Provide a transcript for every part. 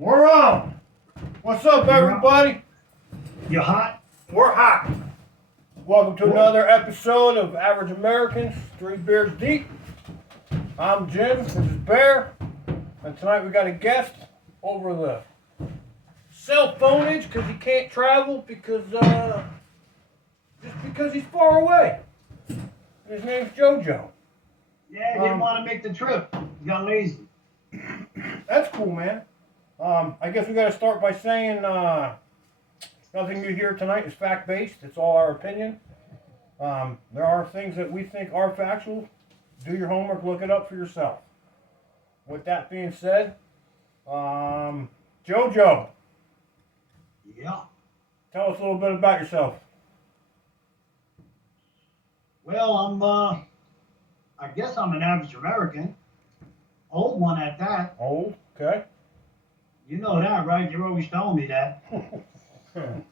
We're on. What's up, everybody? You hot? We're hot. Welcome to another episode of Average Americans, 3 Beers Deep. I'm Jim, this is Bear, and tonight we got a guest over the cell phoneage because he can't travel because he's far away. His name's JoJo. Yeah, he didn't want to make the trip. He got lazy. That's cool, man. I guess we got to start by saying nothing you hear tonight is fact-based. It's all our opinion. There are things that we think are factual. Do your homework, look it up for yourself. With that being said, JoJo, Yeah. tell us a little bit about yourself. Well, I guess I'm an average American. Old one at that. Old, okay. You know that, right? You're always telling me that. You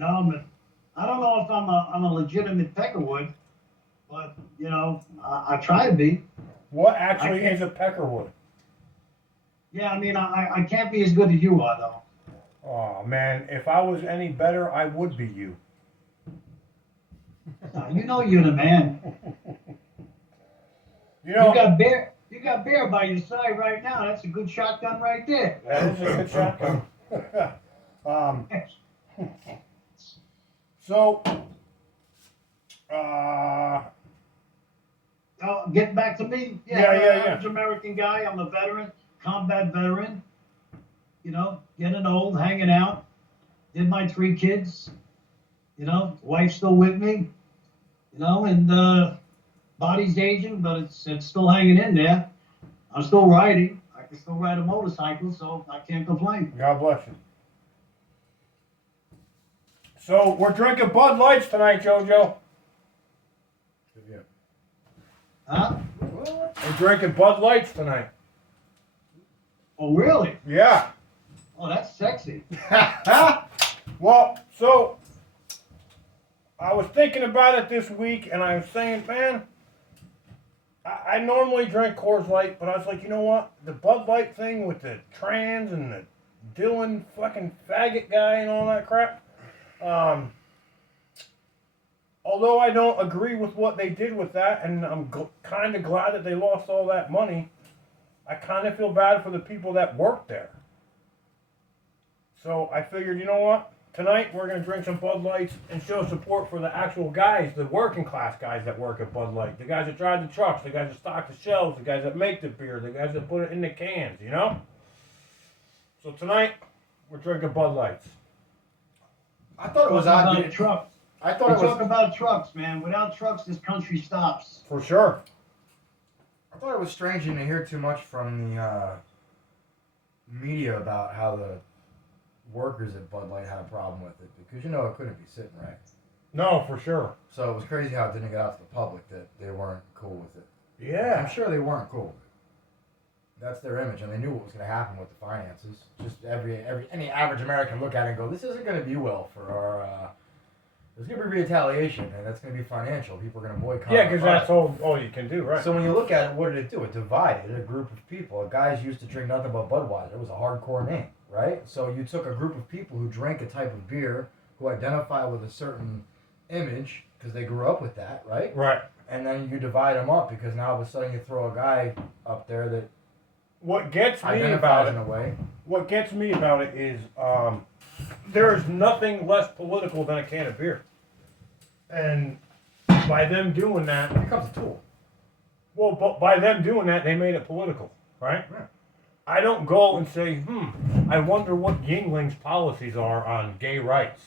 know, I don't know if I'm a legitimate peckerwood, but, you know, I try to be. What actually is a peckerwood? Yeah, I mean, I can't be as good as you are, though. Oh, man, if I was any better, I would be you. You know you're the man. You know, You got Bear by your side right now. That's a good shotgun right there. that is a good shotgun. So, Getting back to me. Yeah. Average American guy. I'm a veteran, combat veteran. You know, getting old, hanging out. Did my 3 kids. You know, wife's still with me. You know, and body's aging, but it's still hanging in there. I'm still riding. I can still ride a motorcycle, so I can't complain. God bless you. So, we're drinking Bud Lights tonight, JoJo. Huh? We're drinking Bud Lights tonight. Oh, really? Yeah. Oh, that's sexy. Well, so I was thinking about it this week, and I was saying, man, I normally drink Coors Light, but I was like, you know what? The Bud Light thing with the trans and the Dylan fucking faggot guy and all that crap. Although I don't agree with what they did with that, and I'm kind of glad that they lost all that money, I kind of feel bad for the people that work there. So I figured, you know what? Tonight we're going to drink some Bud Lights and show support for the actual guys, the working class guys that work at Bud Light. The guys that drive the trucks, the guys that stock the shelves, the guys that make the beer, the guys that put it in the cans, you know? So tonight we're drinking Bud Lights. I thought it was Talk odd. about trucks. I thought We it talk was. about trucks, man. Without trucks, this country stops. For sure. I thought it was strange to hear too much from the media about how the workers at Bud Light had a problem with it, because it couldn't be sitting right. No, for sure. So it was crazy how it didn't get out to the public that they weren't cool with it. Yeah. I'm sure they weren't cool with it. That's their image, and they knew what was going to happen with the finances. Just any average American look at it and go, this isn't going to be well for our. There's going to be retaliation, and that's going to be financial. People are going to boycott. Yeah, because that's all you can do, right? So when you look at it, what did it do? It divided a group of people. Guys used to drink nothing but Budweiser. It was a hardcore name, right? So you took a group of people who drank a type of beer, who identify with a certain image, because they grew up with that, right? Right. And then you divide them up, because now all of a sudden you throw a guy up there that What gets me identifies about in it, a way. what gets me about it is there is nothing less political than a can of beer. And by them doing that, It becomes a tool. well, but by them doing that, they made it political, right? Yeah. I don't go and say, I wonder what Yingling's policies are on gay rights.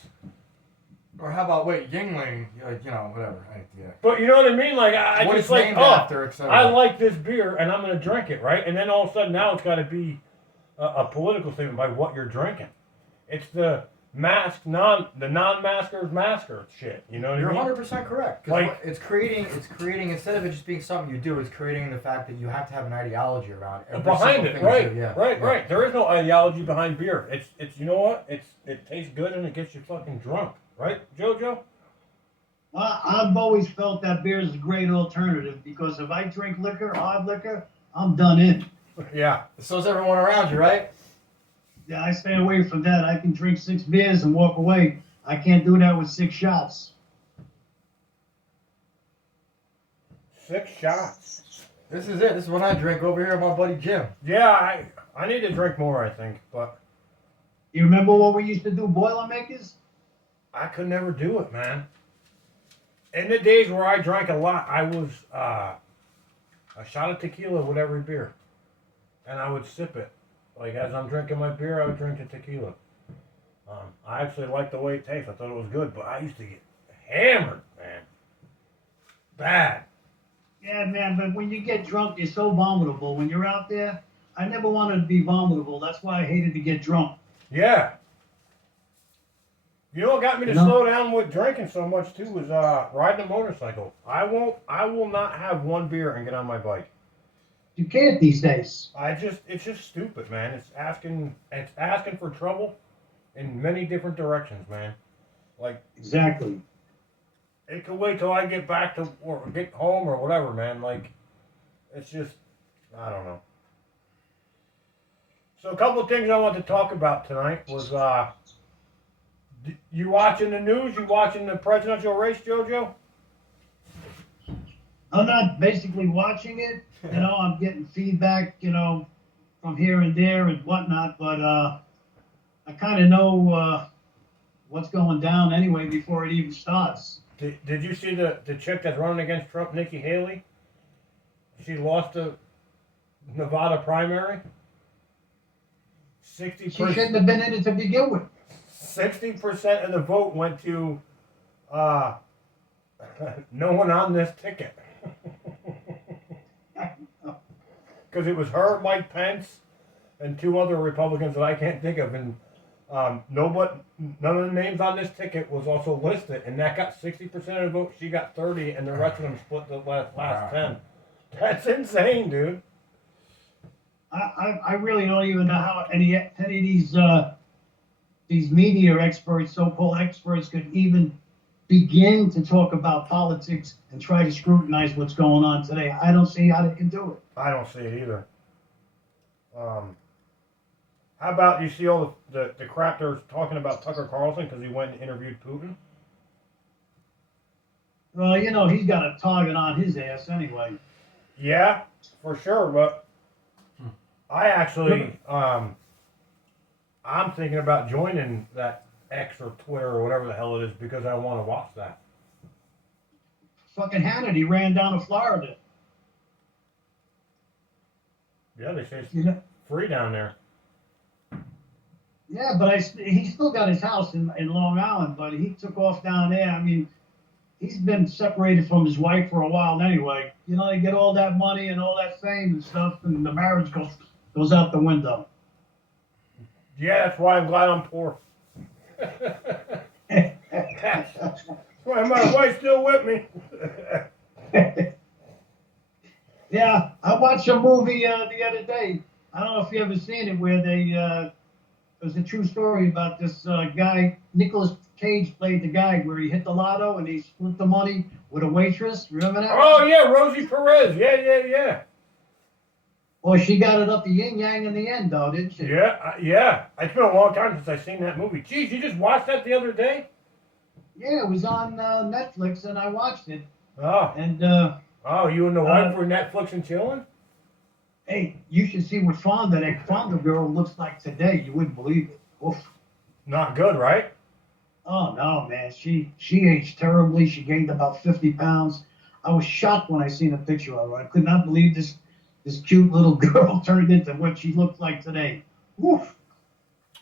Or how about, Yingling, whatever. Yeah. But you know what I mean? Like, I What just it's like, named oh, after, etc. I like this beer and I'm going to drink it, right? And then all of a sudden now it's got to be a political statement by what you're drinking. It's the non-maskers masker shit. You know what You're I mean? 100% correct. 'Cause Like- it's creating, instead of it just being something you do, it's creating the fact that you have to have an ideology around every Behind single it, thing right? you do. Yeah. Right, yeah. right. There is no ideology behind beer. It's you know what? It tastes good and it gets you fucking drunk, right, JoJo? Well, I've always felt that beer is a great alternative because if I drink liquor, hard liquor, I'm done in. Yeah. So's everyone around you, right? Yeah, I stay away from that. I can drink 6 beers and walk away. I can't do that with 6 shots. 6 shots. This is it. This is what I drink over here at my buddy Jim. Yeah, I need to drink more, I think, but You remember what we used to do, Boilermakers? I could never do it, man. In the days where I drank a lot, I was a shot of tequila with every beer, and I would sip it. Like as I'm drinking my beer, I would drink the tequila. I actually liked the way it tasted. I thought it was good, but I used to get hammered, man. Bad. Yeah, man, but when you get drunk, you're so vomitable. When you're out there, I never wanted to be vomitable. That's why I hated to get drunk. Yeah. You know what got me to No. slow down with drinking so much too was riding a motorcycle. I will not have one beer and get on my bike. You can't these days. It's just stupid, man. It's asking for trouble in many different directions, man. Like Exactly. it could wait till I get back to or get home or whatever, man. Like it's just I don't know. So a couple of things I want to talk about tonight was you watching the news? You watching the presidential race, JoJo? I'm not basically watching it. You know, I'm getting feedback, from here and there and whatnot, but I kind of know what's going down anyway before it even starts. Did you see the chick that's running against Trump, Nikki Haley? She lost the Nevada primary. She shouldn't have been in it to begin with. 60% of the vote went to no one on this ticket. Because it was her, Mike Pence, and two other Republicans that I can't think of, and none of the names on this ticket was also listed, and that got 60% of the vote. She got 30, and the rest of them split the last 10. That's insane, dude. I really don't even know how any of these media experts, so-called experts, could even begin to talk about politics and try to scrutinize what's going on today. I don't see how they can do it. I don't see it either. How about you see all the crap they're talking about Tucker Carlson because he went and interviewed Putin? Well, he's got a target on his ass anyway. Yeah, for sure. But I actually, I'm thinking about joining that X or Twitter or whatever the hell it is because I want to watch that. Fucking Hannity ran down to Florida. Yeah, they say You know? it's free down there. Yeah, but he still got his house in Long Island, but he took off down there. I mean, he's been separated from his wife for a while anyway. They get all that money and all that fame and stuff, and the marriage goes out the window. Yeah, that's why I'm glad I'm poor. That's why my wife's still with me. Yeah, I watched a movie the other day. I don't know if you ever seen it, where it was a true story about this guy. Nicolas Cage played the guy where he hit the lotto and he split the money with a waitress. Remember that? Oh yeah, Rosie Perez. Yeah. Well, she got it up the yin yang in the end, though, didn't she? Yeah. It's been a long time since I've seen that movie. Geez, you just watched that the other day? Yeah, it was on Netflix, and I watched it. Oh. And You and the wife were Netflix and chilling? hey, you should see what that Fonda girl looks like today. You wouldn't believe it. Oof. Not good, right? Oh no, man, she aged terribly. She gained about 50 pounds. I was shocked when I seen a picture of her. I could not believe this cute little girl turned into what she looked like today. Woof.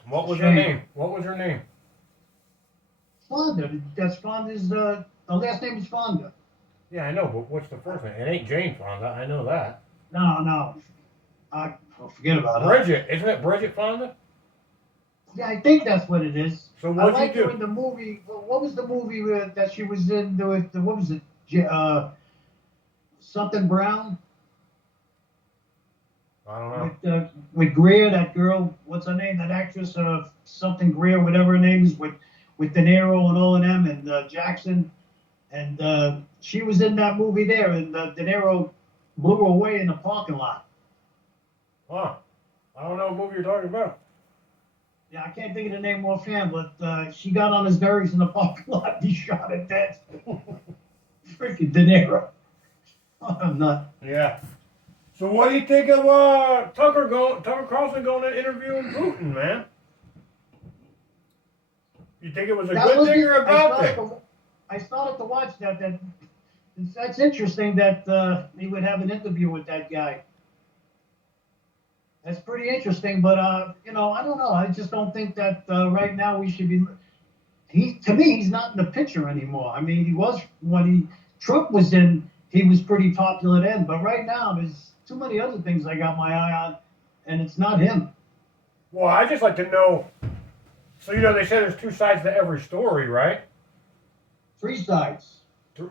What was her name? Fonda. That's Fonda's. The last name is Fonda. Yeah, I know, but what's the first name? It ain't Jane Fonda. I know that. No. Forget about it. Bridget. Isn't it Bridget Fonda? Yeah, I think that's what it is. So I what'd you liked do? her in the movie. What was the movie that she was in? What was it? Something Brown I don't know. with Greer. That girl. What's her name? That actress. Something Greer, whatever her name is, with De Niro and all of them, and Jackson, and she was in that movie there, and De Niro blew her away in the parking lot. Huh. I don't know what movie you're talking about. Yeah, I can't think of the name offhand, but she got on his nerves in the parking lot. He shot at death. Freaking De Niro. I'm not. Yeah. So what do you think of Tucker Carlson going to interviewing Putin, man? You think it was a good thing or a bad thing? I started to watch that. That's interesting that he would have an interview with that guy. That's pretty interesting, but I don't know. I just don't think that right now we should be. To me, he's not in the picture anymore. I mean, he was when Trump was in. He was pretty popular then, but right now there's too many other things I got my eye on, and it's not him. Well, I just like to know. So they say there's two sides to every story, right? 3 sides.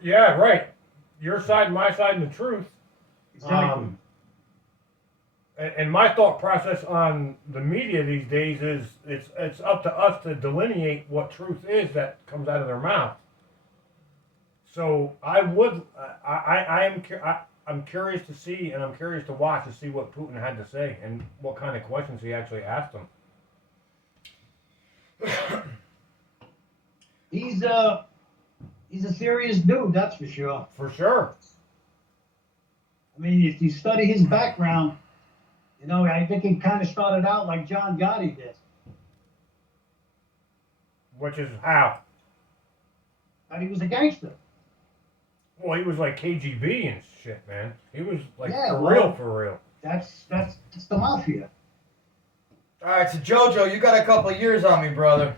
Yeah, right. Your side, my side, and the truth. Exactly. And my thought process on the media these days is it's up to us to delineate what truth is that comes out of their mouth. So I'm curious to see, and I'm curious to watch to see what Putin had to say and what kind of questions he actually asked him. He's a serious dude, that's for sure. For sure. I mean, if you study his background, I think he kind of started out like John Gotti did. Which is how? And he was a gangster. Well, he was like KGB and shit, man. He was like for real. That's the mafia. All right, so Jojo, you got a couple of years on me, brother.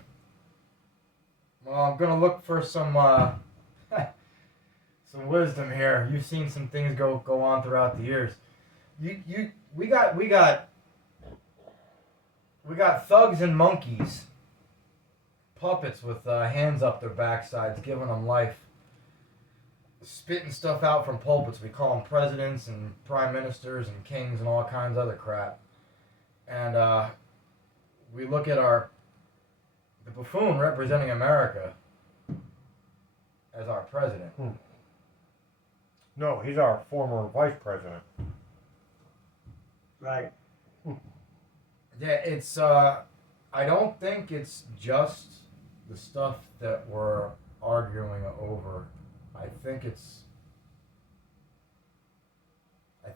Well, I'm gonna look for some some wisdom here. You've seen some things go on throughout the years. We got thugs and monkeys, puppets with hands up their backsides, giving them life, spitting stuff out from pulpits. We call them presidents and prime ministers and kings and all kinds of other crap. And we look at the buffoon representing America as our president. No, he's our former vice president. Right. Yeah, it's I don't think it's just the stuff that we're arguing over. I think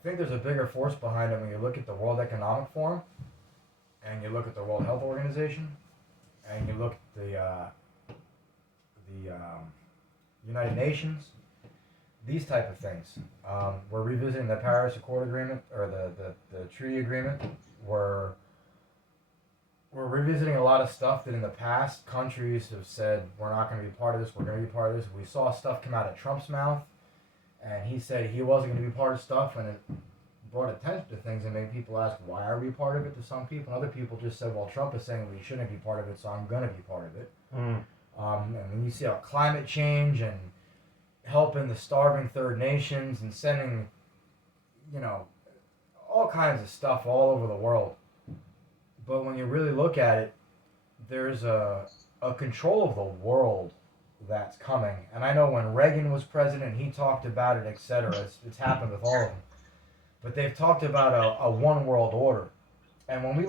there's a bigger force behind it when you look at the World Economic Forum and you look at the World Health Organization and you look at the United Nations, these type of things. We're revisiting the Paris Accord Agreement, or the treaty agreement. We're revisiting a lot of stuff that in the past countries have said, we're not going to be part of this, we're going to be part of this. We saw stuff come out of Trump's mouth, and he said he wasn't going to be part of stuff, and it brought attention to things and made people ask, why are we part of it, to some people. And other people just said, well, Trump is saying we shouldn't be part of it, so I'm going to be part of it. And when you see how climate change and helping the starving third nations and sending, all kinds of stuff all over the world. But when you really look at it, there's a control of the world that's coming. And I know when Reagan was president, he talked about it, etc. It's happened with all of them. But they've talked about a one world order. And when we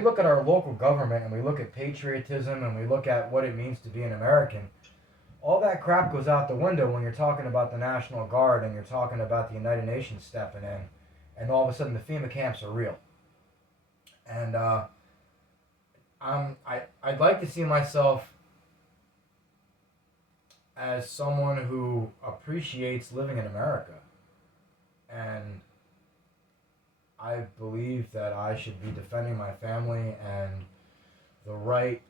look at our local government and we look at patriotism and we look at what it means to be an American, all that crap goes out the window when you're talking about the National Guard and you're talking about the United Nations stepping in, and all of a sudden the FEMA camps are real. And I'd like to see myself as someone who appreciates living in America, and I believe that I should be defending my family and the right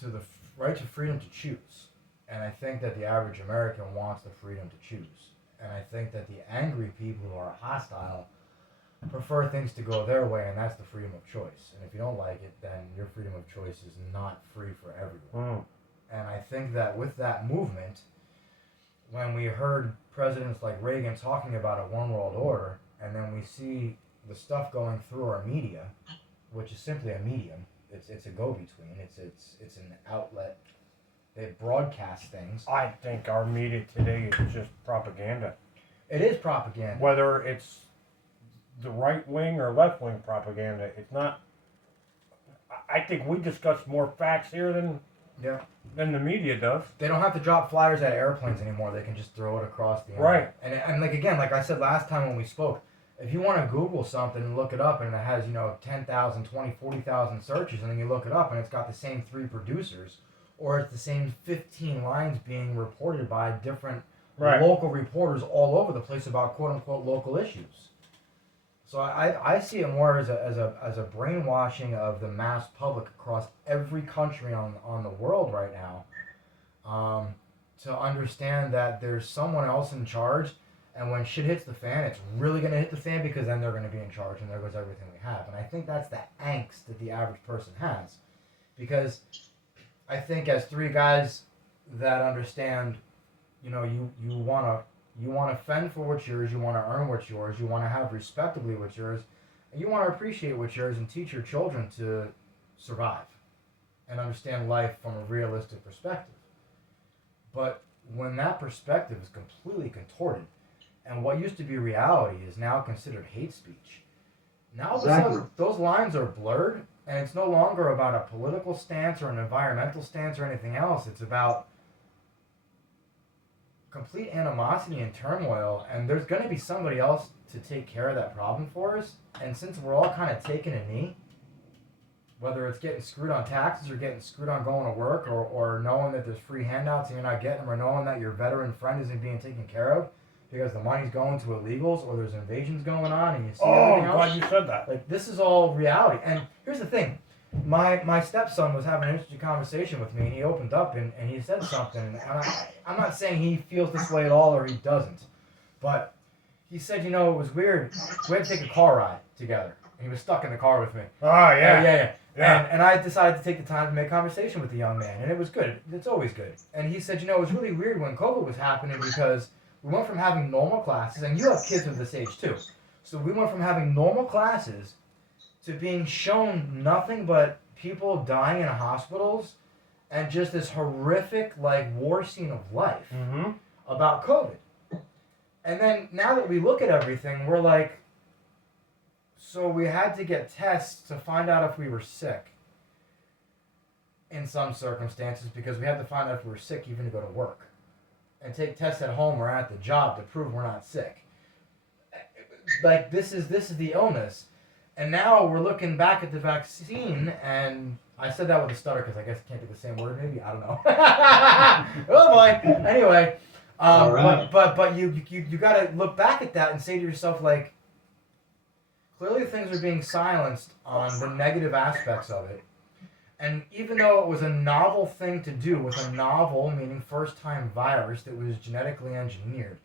to freedom to choose. And I think that the average American wants the freedom to choose. And I think that the angry people who are hostile prefer things to go their way, and that's the freedom of choice. And if you don't like it, then your freedom of choice is not free for everyone. And I think that with that movement, when we heard presidents like Reagan talking about a one world order, and then we see the stuff going through our media, which is simply a medium, it's a go-between, it's an outlet. They broadcast things. I think our media today is just propaganda. It is propaganda. Whether it's the right wing or left wing propaganda, it's not. I think we discuss more facts here than Yeah. the media does. They don't have to drop flyers at airplanes anymore. They can just throw it across the internet. Right. And like again, like I said last time when we spoke, if you want to Google something and look it up and it has, 10,000, 20, 40,000 searches and then you look it up and it's got the same 3 producers or it's the same 15 lines being reported by different Right. local reporters all over the place about quote unquote local issues. So I see it more as a brainwashing of the mass public across every country on the world right now, to understand that there's someone else in charge, and when shit hits the fan, it's really going to hit the fan because then they're going to be in charge and there goes everything we have. And I think that's the angst that the average person has, because I think as 3 guys that understand, you want to fend for what's yours, you want to earn what's yours, you want to have respectably what's yours, and you want to appreciate what's yours and teach your children to survive and understand life from a realistic perspective. But when that perspective is completely contorted and what used to be reality is now considered hate speech, now all of a sudden those lines are blurred and it's no longer about a political stance or an environmental stance or anything else. It's about complete animosity and turmoil, and there's going to be somebody else to take care of that problem for us. And since we're all kind of taking a knee, whether it's getting screwed on taxes or getting screwed on going to work, or knowing that there's free handouts and you're not getting them, or knowing that your veteran friend isn't being taken care of because the money's going to illegals or there's invasions going on and you see everything I'm else. glad you said that. Like, this is all reality. And here's the thing. My stepson was having an interesting conversation with me, and he opened up and he said something. And I'm not saying he feels this way at all or he doesn't, but he said, it was weird. We had to take a car ride together. And he was stuck in the car with me. Oh, yeah. Yeah. And I decided to take the time to make conversation with the young man, and it was good. It's always good. And he said, it was really weird when COVID was happening because we went from having normal classes, and you have kids of this age too. So we went from having normal classes to being shown nothing but people dying in hospitals and just this horrific, war scene of life about COVID. And then now that we look at everything, we're like, so we had to get tests to find out if we were sick in some circumstances, because we had to find out if we were sick even to go to work, and take tests at home or at the job to prove we're not sick. Like, this is the illness. And now we're looking back at the vaccine, and I said that with a stutter because I guess I can't do the same word. Maybe, I don't know. Oh boy. Anyway, right. but you got to look back at that and say to yourself, like, clearly things are being silenced on the negative aspects of it. And even though it was a novel thing to do with a novel, meaning first-time virus that was genetically engineered,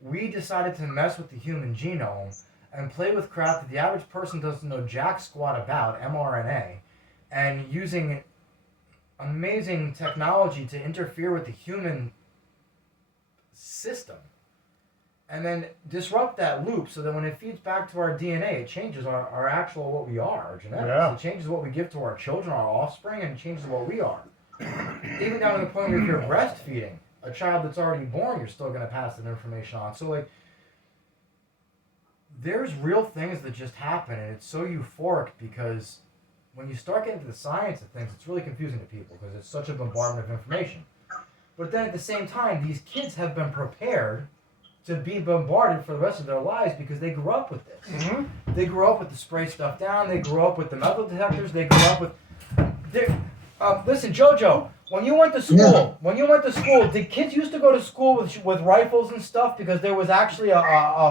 we decided to mess with the human genome and play with crap that the average person doesn't know jack squat about, mRNA, and using amazing technology to interfere with the human system, and then disrupt that loop so that when it feeds back to our DNA, it changes our actual what we are, our genetics. Yeah. It changes what we give to our children, our offspring, and it changes what we are. Even down to the point where if you're breastfeeding a child that's already born, you're still going to pass that information on. So, there's real things that just happen, and it's so euphoric because when you start getting to the science of things, it's really confusing to people because it's such a bombardment of information. But then at the same time, these kids have been prepared to be bombarded for the rest of their lives because they grew up with this. They grew up with the spray stuff down. They grew up with the metal detectors. They grew up with... listen, JoJo, when you went to school, did kids used to go to school with rifles and stuff because there was actually a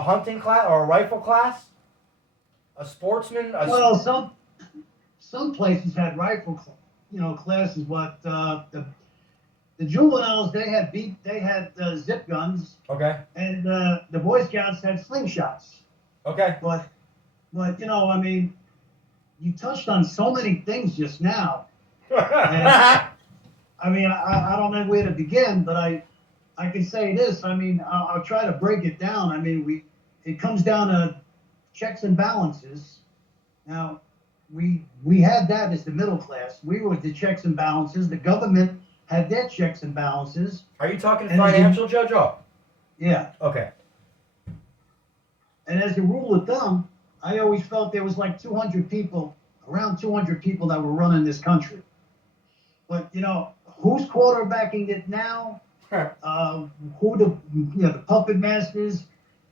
hunting class or a rifle class? A sportsman? Well, some places had rifle, classes, but the juveniles, they had zip guns. Okay. And the Boy Scouts had slingshots. Okay. But you touched on so many things just now. And, I don't know where to begin, but I can say this. I'll try to break it down. It comes down to checks and balances. Now, we had that as the middle class. We were the checks and balances. The government had their checks and balances. Are you talking financial, JoJo? Yeah. Okay. And as a rule of thumb, I always felt there was like 200 people around 200 people that were running this country. But you know, who's quarterbacking it now? Who the puppet masters?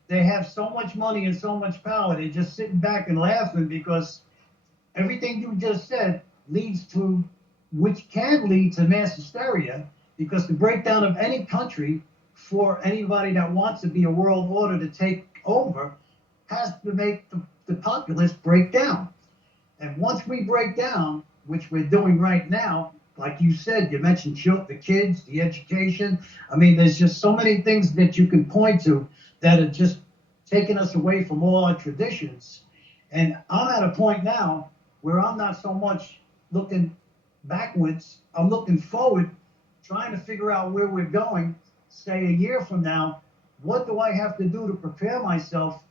They have so much money and so much power. They're just sitting back and laughing because everything you just said leads to, which can lead to mass hysteria. Because the breakdown of any country for anybody that wants to be a world order to take over has to make the populace break down. And once we break down, which we're doing right now, like you said, you mentioned the kids, the education. I mean, there's just so many things that you can point to that are just taking us away from all our traditions. And I'm at a point now where I'm not so much looking backwards, I'm looking forward, trying to figure out where we're going, say a year from now. What do I have to do to prepare myself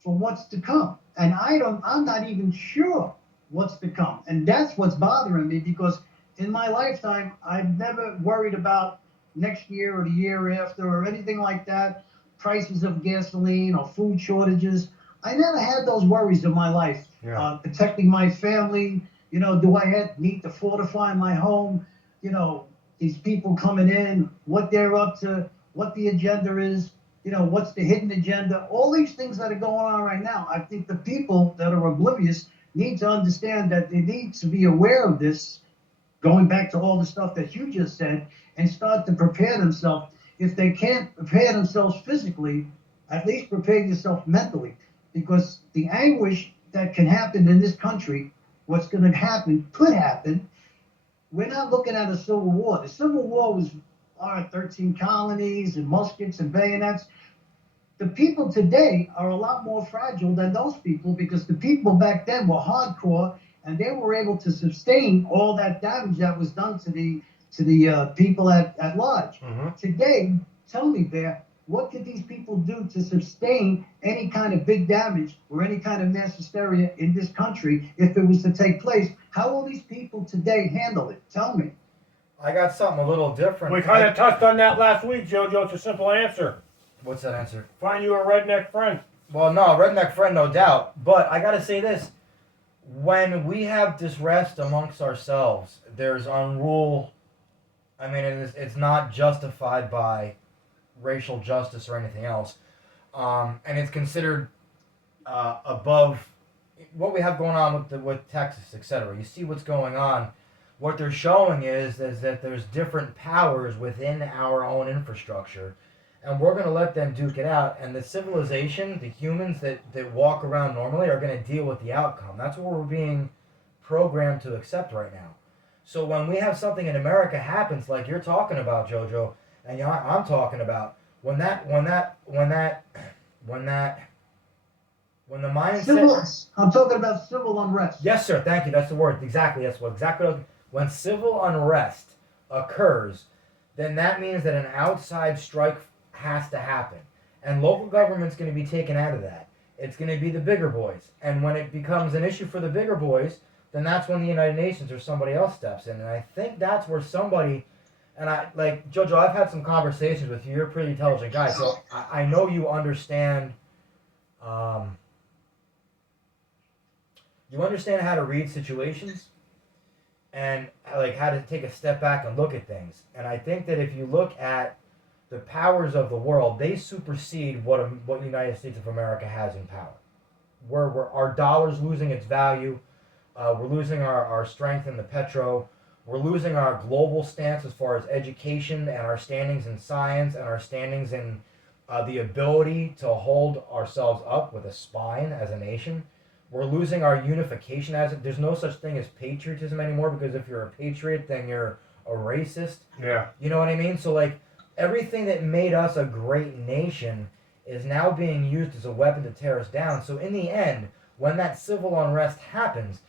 for what's to come? And I'm not even sure what's to come. And that's what's bothering me, because in my lifetime, I've never worried about next year or the year after or anything like that, prices of gasoline or food shortages. I never had those worries in my life. Yeah. Protecting my family, you know, do I need to fortify my home? You know, these people coming in, what they're up to, what the agenda is, you know, what's the hidden agenda, all these things that are going on right now. I think the people that are oblivious need to understand that they need to be aware of this, going back to all the stuff that you just said, and start to prepare themselves. If they can't prepare themselves physically, at least prepare yourself mentally, because the anguish that can happen in this country, what's going to happen, could happen. We're not looking at a civil war. The Civil War was 13 colonies and muskets and bayonets. The people today are a lot more fragile than those people, because the people back then were hardcore and they were able to sustain all that damage that was done to the people at large. Mm-hmm. Today, tell me, Bear, what could these people do to sustain any kind of big damage or any kind of mass hysteria in this country if it was to take place? How will these people today handle it? Tell me. I got something a little different. We kind of touched on that last week, JoJo. It's a simple answer. What's that answer? Find you a redneck friend. Well, no, redneck friend, no doubt. But I gotta say this: when we have disrest amongst ourselves, there's unrule. I mean, it's not justified by racial justice or anything else, and it's considered above what we have going on with Texas, etc. You see what's going on. What they're showing is that there's different powers within our own infrastructure, and we're going to let them duke it out. And the civilization, the humans that walk around normally, are going to deal with the outcome. That's what we're being programmed to accept right now. So when we have something in America happens, like you're talking about, JoJo, and I'm talking about, when the mindset. I'm talking about civil unrest. Yes, sir. Thank you. That's the word. Exactly. That's what exactly. When civil unrest occurs, then that means that an outside strike has to happen, and local government's going to be taken out of that. It's going to be the bigger boys, and when it becomes an issue for the bigger boys, then that's when the United Nations or somebody else steps in. And I think that's where somebody, and I like JoJo. I've had some conversations with you. You're a pretty intelligent guy, so I know you understand. You understand how to read situations, and like how to take a step back and look at things. And I think that if you look at the powers of the world, they supersede what the United States of America has in power. We're our dollar's losing its value. We're losing our strength in the petro. We're losing our global stance as far as education and our standings in science and our standings in the ability to hold ourselves up with a spine as a nation. We're losing our unification there's no such thing as patriotism anymore, because if you're a patriot, then you're a racist. Yeah. You know what I mean? So like everything that made us a great nation is now being used as a weapon to tear us down. So in the end, when that civil unrest happens,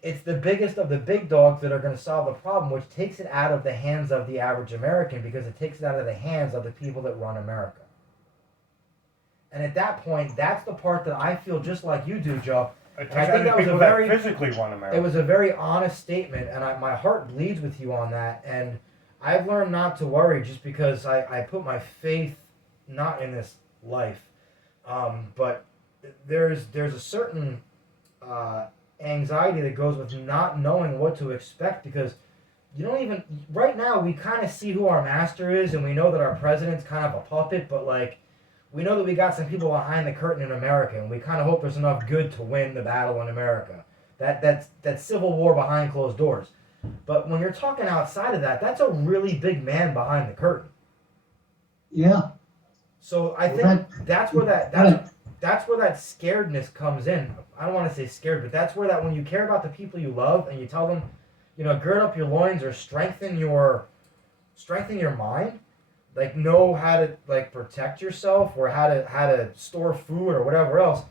it's the biggest of the big dogs that are going to solve the problem, which takes it out of the hands of the average American, because it takes it out of the hands of the people that run America. And at that point, that's the part that I feel just like you do, Joe. I think that was people a very- that physically want America. It was a very honest statement, and my heart bleeds with you on that. And I've learned not to worry, just because I put my faith not in this life, but there's a certain anxiety anxiety that goes with not knowing what to expect because you don't even right now we kind of see who our master is and we know that our president's kind of a puppet, but like we know that we got some people behind the curtain in America and we kind of hope there's enough good to win the battle in America. That's civil war behind closed doors. But when you're talking outside of that, that's a really big man behind the curtain. Yeah. So I think that's where that's where that scaredness comes in. I don't want to say scared, but that's where that when you care about the people you love and you tell them, you know, gird up your loins or strengthen your mind, like know how to like protect yourself or how to store food or whatever else.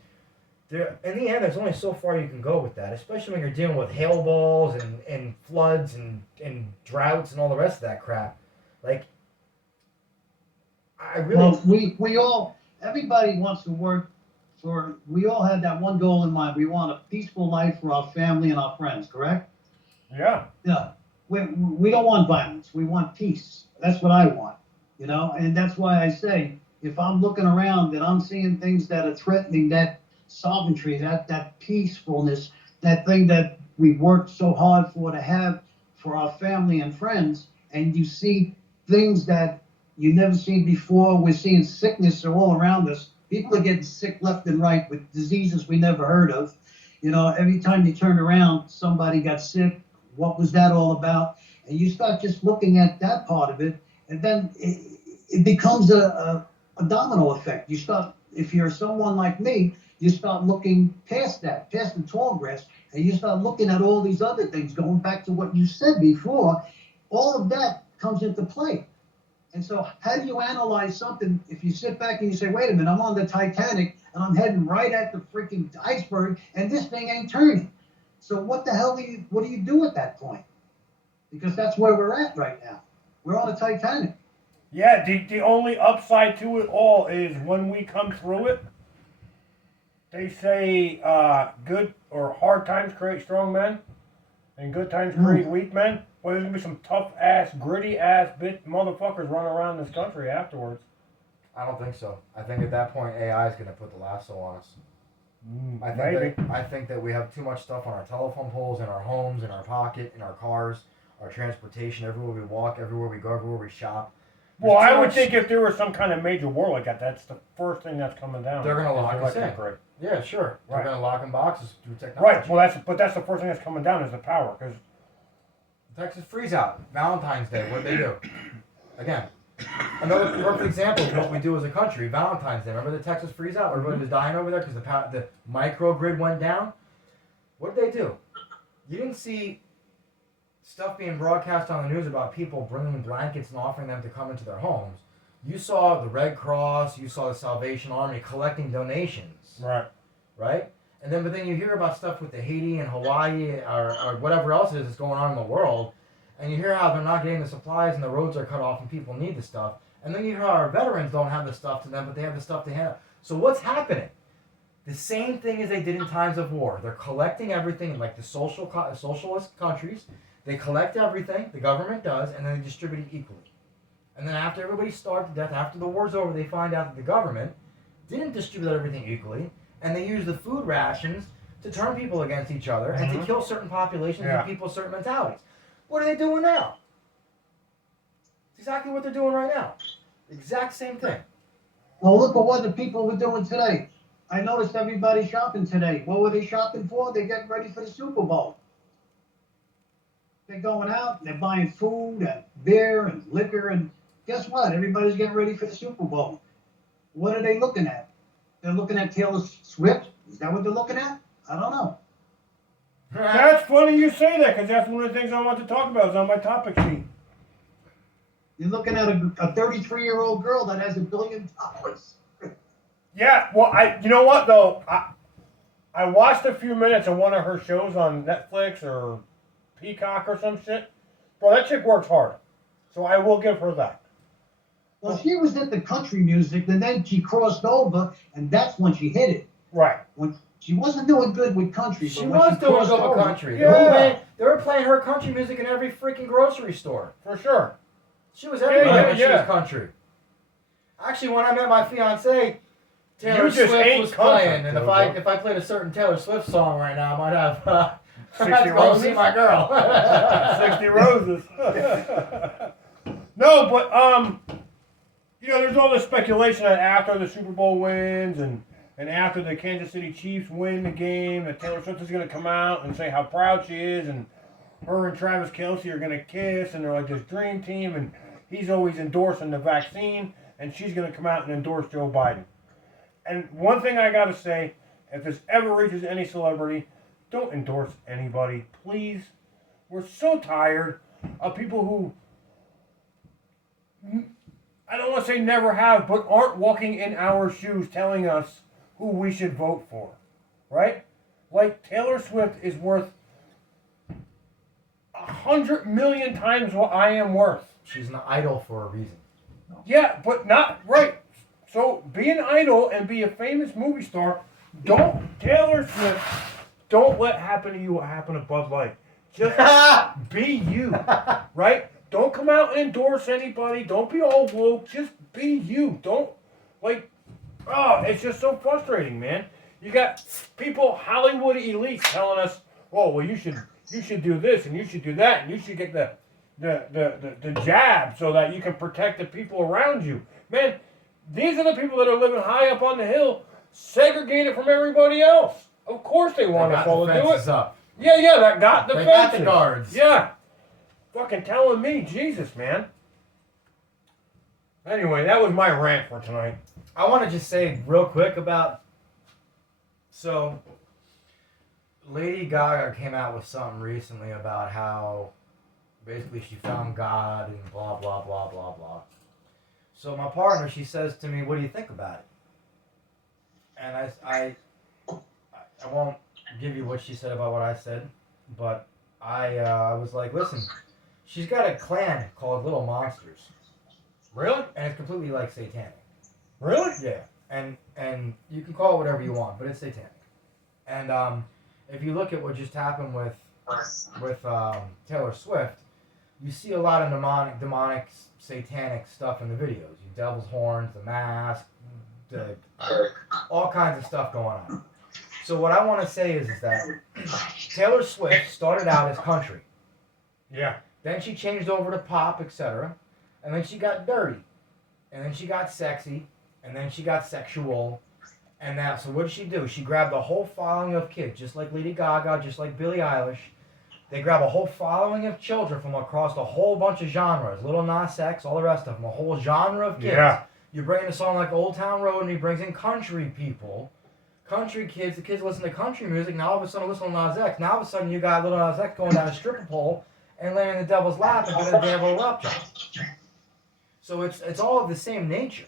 There, in the end, there's only so far you can go with that, especially when you're dealing with hail balls and floods and droughts and all the rest of that crap. Like, I really. Well, we all, everybody wants to work for, we all had that one goal in mind. We want a peaceful life for our family and our friends, correct? Yeah. Yeah. We don't want violence. We want peace. That's what I want, you know? And that's why I say, if I'm looking around and I'm seeing things that are threatening that sovereignty, that peacefulness, that thing that we worked so hard for to have for our family and friends, and you see things that you never seen before. We're seeing sickness all around us. People are getting sick left and right with diseases we never heard of. You know, every time you turn around, somebody got sick. What was that all about? And you start just looking at that part of it, and then it becomes a domino effect. You start, if you're someone like me, you start looking past that, past the tall grass, and you start looking at all these other things, going back to what you said before. All of that comes into play. And so how do you analyze something if you sit back and you say, wait a minute, I'm on the Titanic and I'm heading right at the freaking iceberg and this thing ain't turning. So what the hell what do you do at that point? Because that's where we're at right now. We're on the Titanic. Yeah, the only upside to it all is when we come through it, they say good or hard times create strong men, and good times create weak men. Well, there's gonna be some tough ass, gritty ass bitch motherfuckers running around this country afterwards. I don't think so. I think at that point AI is going to put the lasso on us. I think that we have too much stuff on our telephone poles, in our homes, in our pocket, in our cars, our transportation, everywhere we walk, everywhere we go, everywhere we shop. Well, I would think if there was some kind of major war like that, that's the first thing that's coming down. They're going to lock us in. Grid. Yeah, sure. Right. They're going to lock in boxes through technology. Right. Well, that's the first thing that's coming down is the power. Because Texas freeze out, Valentine's Day. What did they do? Again, another perfect example of what we do as a country. Valentine's Day. Remember the Texas freeze out? Everybody was dying over there because the microgrid went down. What did they do? You didn't see stuff being broadcast on the news about people bringing blankets and offering them to come into their homes. You saw the Red Cross, you saw the Salvation Army collecting donations. Right? And then, but then you hear about stuff with the Haiti and Hawaii or whatever else is that's going on in the world, and you hear how they're not getting the supplies and the roads are cut off and people need the stuff. And then you hear how our veterans don't have the stuff to them, but they have the stuff to hand. So what's happening? The same thing as they did in times of war. They're collecting everything, like the socialist countries. They collect everything, the government does, and then they distribute it equally. And then after everybody starved to death, after the war's over, they find out that the government didn't distribute everything equally, and they use the food rations to turn people against each other and to kill certain populations and people certain mentalities. What are they doing now? It's exactly what they're doing right now. Exact same thing. Well, look at what the people were doing today. I noticed everybody shopping today. What were they shopping for? They're getting ready for the Super Bowl. They're going out, they're buying food and beer and liquor, and guess what? Everybody's getting ready for the Super Bowl. What are they looking at? They're looking at Taylor Swift? Is that what they're looking at? I don't know. that's funny you say that because that's one of the things I want to talk about. Is on my topic sheet. You're looking at a 33-year-old girl that has $1 billion. Yeah, well, you know what though? I watched a few minutes of one of her shows on Netflix or Peacock or some shit. Bro, that chick works hard. So I will give her that. Well, she was into country music, and then she crossed over, and that's when she hit it. Right. When she wasn't doing good with country. She was doing good with country. Yeah. They were playing her country music in every freaking grocery store. For sure. She was everywhere when she yeah. was country. Actually, when I met my fiance, Taylor You just Swift ain't was country, playing, and if I played a certain Taylor Swift song right now, I might have 60 Let's go roses. see my girl. 60 roses. No, but you know, there's all this speculation that after the Super Bowl wins and after the Kansas City Chiefs win the game, that Taylor Swift is going to come out and say how proud she is, and her and Travis Kelce are going to kiss, and they're like this dream team, and he's always endorsing the vaccine, and she's going to come out and endorse Joe Biden. And one thing I got to say, if this ever reaches any celebrity, don't endorse anybody, please. We're so tired of people who, I don't want to say never have, but aren't walking in our shoes telling us who we should vote for, right? Like Taylor Swift is worth 100 million times what I am worth. She's an idol for a reason. Yeah, but not right. So be an idol and be a famous movie star. Taylor Swift, don't let happen to you what happened to Bud Light. Just be you, right? Don't come out and endorse anybody. Don't be all woke. Just be you. Don't, it's just so frustrating, man. You got people, Hollywood elites, telling us, oh, well, you should do this and you should do that and you should get the jab so that you can protect the people around you. Man, these are the people that are living high up on the hill, segregated from everybody else. Of course they want us all to do it. Up. Yeah, that got the They fences. got the guards. Yeah. Fucking telling me, Jesus, man. Anyway, that was my rant for tonight. I want to just say real quick about, so Lady Gaga came out with something recently about how basically she found God and blah, blah, blah, blah, blah. So my partner, she says to me, what do you think about it? And I won't give you what she said about what I said, but I was like, listen, she's got a clan called Little Monsters. Really? And it's completely like satanic. Really? Yeah. And you can call it whatever you want, but it's satanic. And if you look at what just happened with Taylor Swift, you see a lot of demonic, satanic stuff in the videos. You devil's horns, the mask, all kinds of stuff going on. So what I want to say is that Taylor Swift started out as country. Yeah. Then she changed over to pop, etc. And then she got dirty. And then she got sexy. And then she got sexual. And now, so what did she do? She grabbed a whole following of kids, just like Lady Gaga, just like Billie Eilish. They grab a whole following of children from across a whole bunch of genres. Little Nas X, all the rest of them. A whole genre of kids. Yeah. You bring in a song like Old Town Road and he brings in country people. Country kids, the kids listen to country music. Now all of a sudden listen to Nas X. Now all of a sudden you got Little Nas X going down a stripper pole and laying in the devil's lap and doing a devil lap job. So it's all of the same nature.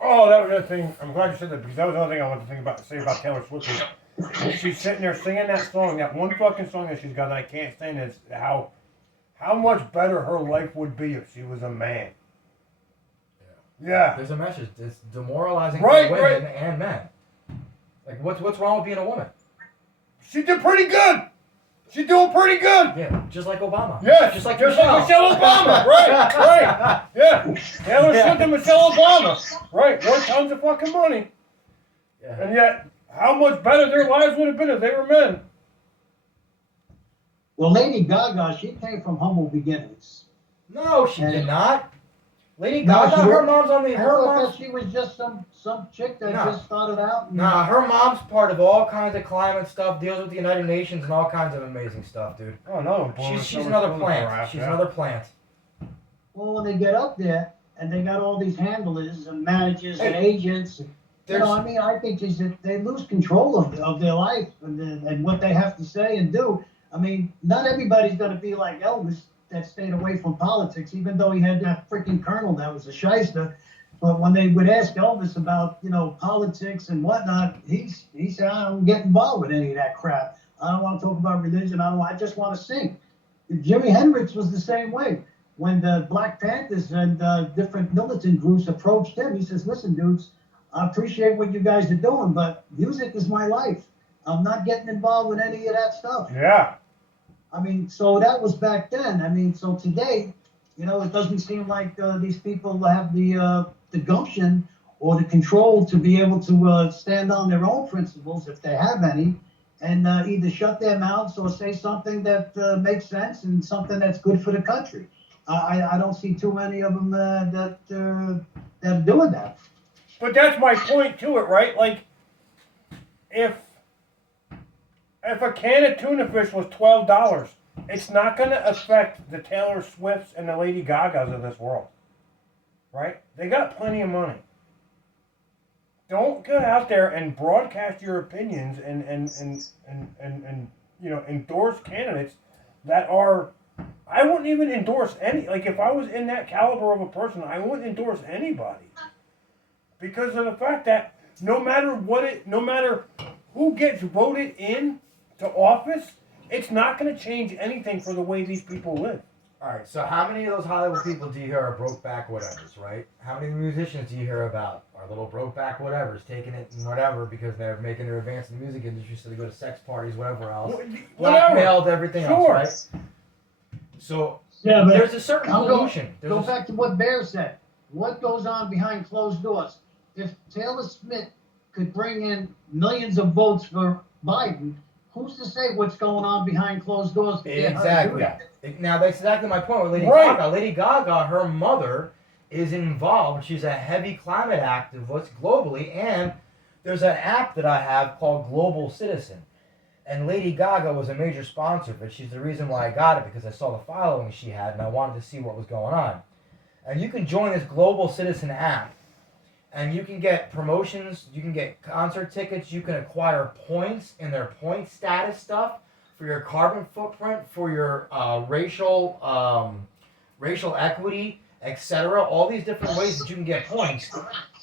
Oh, that was the other thing. I'm glad you said that because that was another thing I wanted to say about Taylor Swift. Is she's sitting there singing that song, that one fucking song that she's got that I can't stand. Is how much better her life would be if she was a man. Yeah. There's a message. It's demoralizing Right, for women right. and men. Like what's wrong with being a woman? She did pretty good. She's doing pretty good. Yeah, just like Obama. Yeah, just like Michelle Obama. Right. Yeah. Taylor Swift and Michelle Obama. Right. Worth tons of fucking money. Yeah. And yet, how much better their lives would have been if they were men. Well, Lady Gaga, she came from humble beginnings. No, she did not. Lady No, Gaga, she her was- mom's on the I her thought mom's. that she was just some chick that No. just started out. Nah, her mom's part of all kinds of climate stuff, deals with the United Nations and all kinds of amazing stuff, dude. Oh no. She's another plant. She's another plant. Well, when they get up there and they got all these handlers and managers and Hey, agents, you know, I mean, I think they lose control of their life and what they have to say and do. I mean, not everybody's going to be like Elvis that stayed away from politics, even though he had that freaking colonel that was a shyster. But when they would ask Elvis about, you know, politics and whatnot, he said, I don't get involved with any of that crap. I don't want to talk about religion. I just want to sing. Jimi Hendrix was the same way. When the Black Panthers and different militant groups approached him, he says, listen, dudes, I appreciate what you guys are doing, but music is my life. I'm not getting involved with any of that stuff. Yeah. I mean, so that was back then. I mean, so today, you know, it doesn't seem like these people have the gumption or the control to be able to stand on their own principles, if they have any, and either shut their mouths or say something that makes sense and something that's good for the country. I don't see too many of them that are doing that. But that's my point to it, right? Like, if a can of tuna fish was $12, it's not going to affect the Taylor Swifts and the Lady Gagas of this world, right? They got plenty of money. Don't go out there and broadcast your opinions and you know, endorse candidates that are. I wouldn't even endorse any. Like, if I was in that caliber of a person, I wouldn't endorse anybody because of the fact that no matter who gets voted in to office, it's not going to change anything for the way these people live. All right, so how many of those Hollywood people do you hear are broke back whatevers, right? How many musicians do you hear about are little broke back whatevers, taking it and whatever because they're making their advance in the music industry, so they go to sex parties, whatever else, blackmailed, everything else, right? So Yeah, but there's a certain I'll pollution. go back to what Bear said. What goes on behind closed doors? If Taylor Smith could bring in millions of votes for Biden, who's to say what's going on behind closed doors? To get her to do Exactly. that? Now that's exactly my point with Lady Right. Gaga. Lady Gaga, her mother is involved. She's a heavy climate activist globally, and there's an app that I have called Global Citizen. And Lady Gaga was a major sponsor of it. She's the reason why I got it, because I saw the following she had and I wanted to see what was going on. And you can join this Global Citizen app, and you can get promotions, you can get concert tickets, you can acquire points in their point status stuff for your carbon footprint, for your racial equity, etc. All these different ways that you can get points.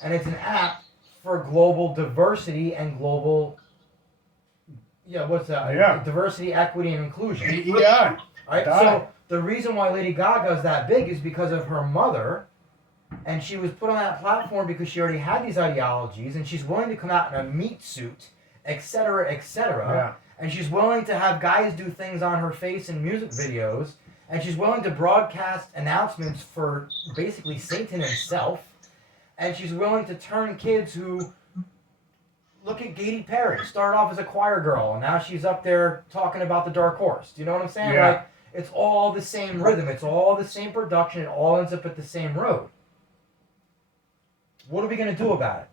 And it's an app for global diversity and global, diversity, equity, and inclusion. Yeah. Right? So the reason why Lady Gaga is that big is because of her mother, and she was put on that platform because she already had these ideologies, and she's willing to come out in a meat suit, etc., etc. Yeah. And she's willing to have guys do things on her face in music videos, and she's willing to broadcast announcements for basically Satan himself, and she's willing to turn kids who look at Katy Perry, started off as a choir girl, and now she's up there talking about the Dark Horse. Do you know what I'm saying? Yeah. Like, it's all the same rhythm. It's all the same production. It all ends up at the same road. What are we going to do about it?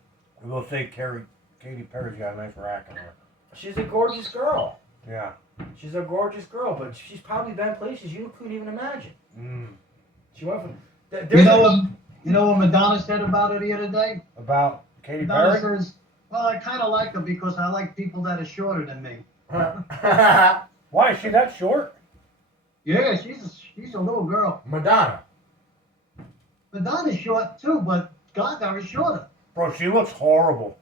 We'll say Katy Perry's got a nice rack in her. She's a gorgeous girl. Yeah. She's a gorgeous girl, but she's probably been places you couldn't even imagine. She went from... You know what Madonna said about her the other day? About Katy Madonna Perry? says, well, I kind of like her because I like people that are shorter than me. Why is she that short? Yeah, she's a little girl. Madonna. Madonna's short too, but Gaga is shorter. Bro, she looks horrible.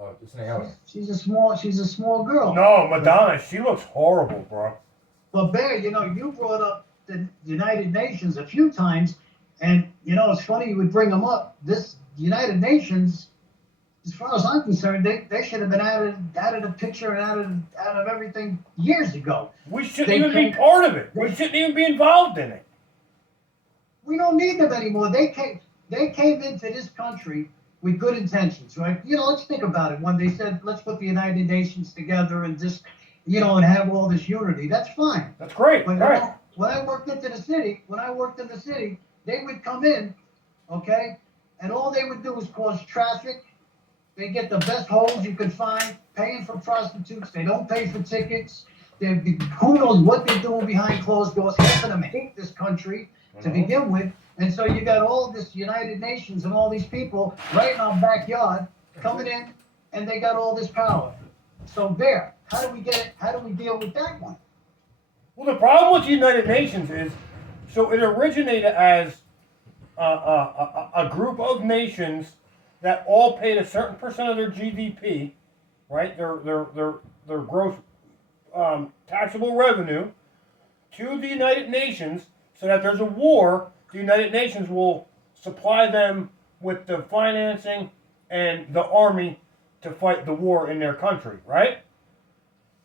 Oh, it's Naomi. She's a small girl. No, Madonna, she looks horrible, bro. But Bear, you brought up the United Nations a few times, and it's funny you would bring them up. This United Nations, as far as I'm concerned, they should have been added a picture and out of everything years ago. We shouldn't even be part of it. We shouldn't even be involved in it. We don't need them anymore. They came into this country with good intentions, right? Let's think about it. When they said, let's put the United Nations together and just, and have all this unity, that's fine. That's great. But Right. when I worked in the city, they would come in, okay, and all they would do is cause traffic. They get the best holes you could find, paying for prostitutes. They don't pay for tickets. Who knows what they're doing behind closed doors. Half of them hate this country to begin with. And so you got all this United Nations and all these people right in our backyard coming in, and they got all this power. So Bear, how do we deal with that one? Well, the problem with the United Nations is, so it originated as a group of nations that all paid a certain percent of their GDP, right? Their gross taxable revenue to the United Nations, so that there's a war, the United Nations will supply them with the financing and the army to fight the war in their country, right?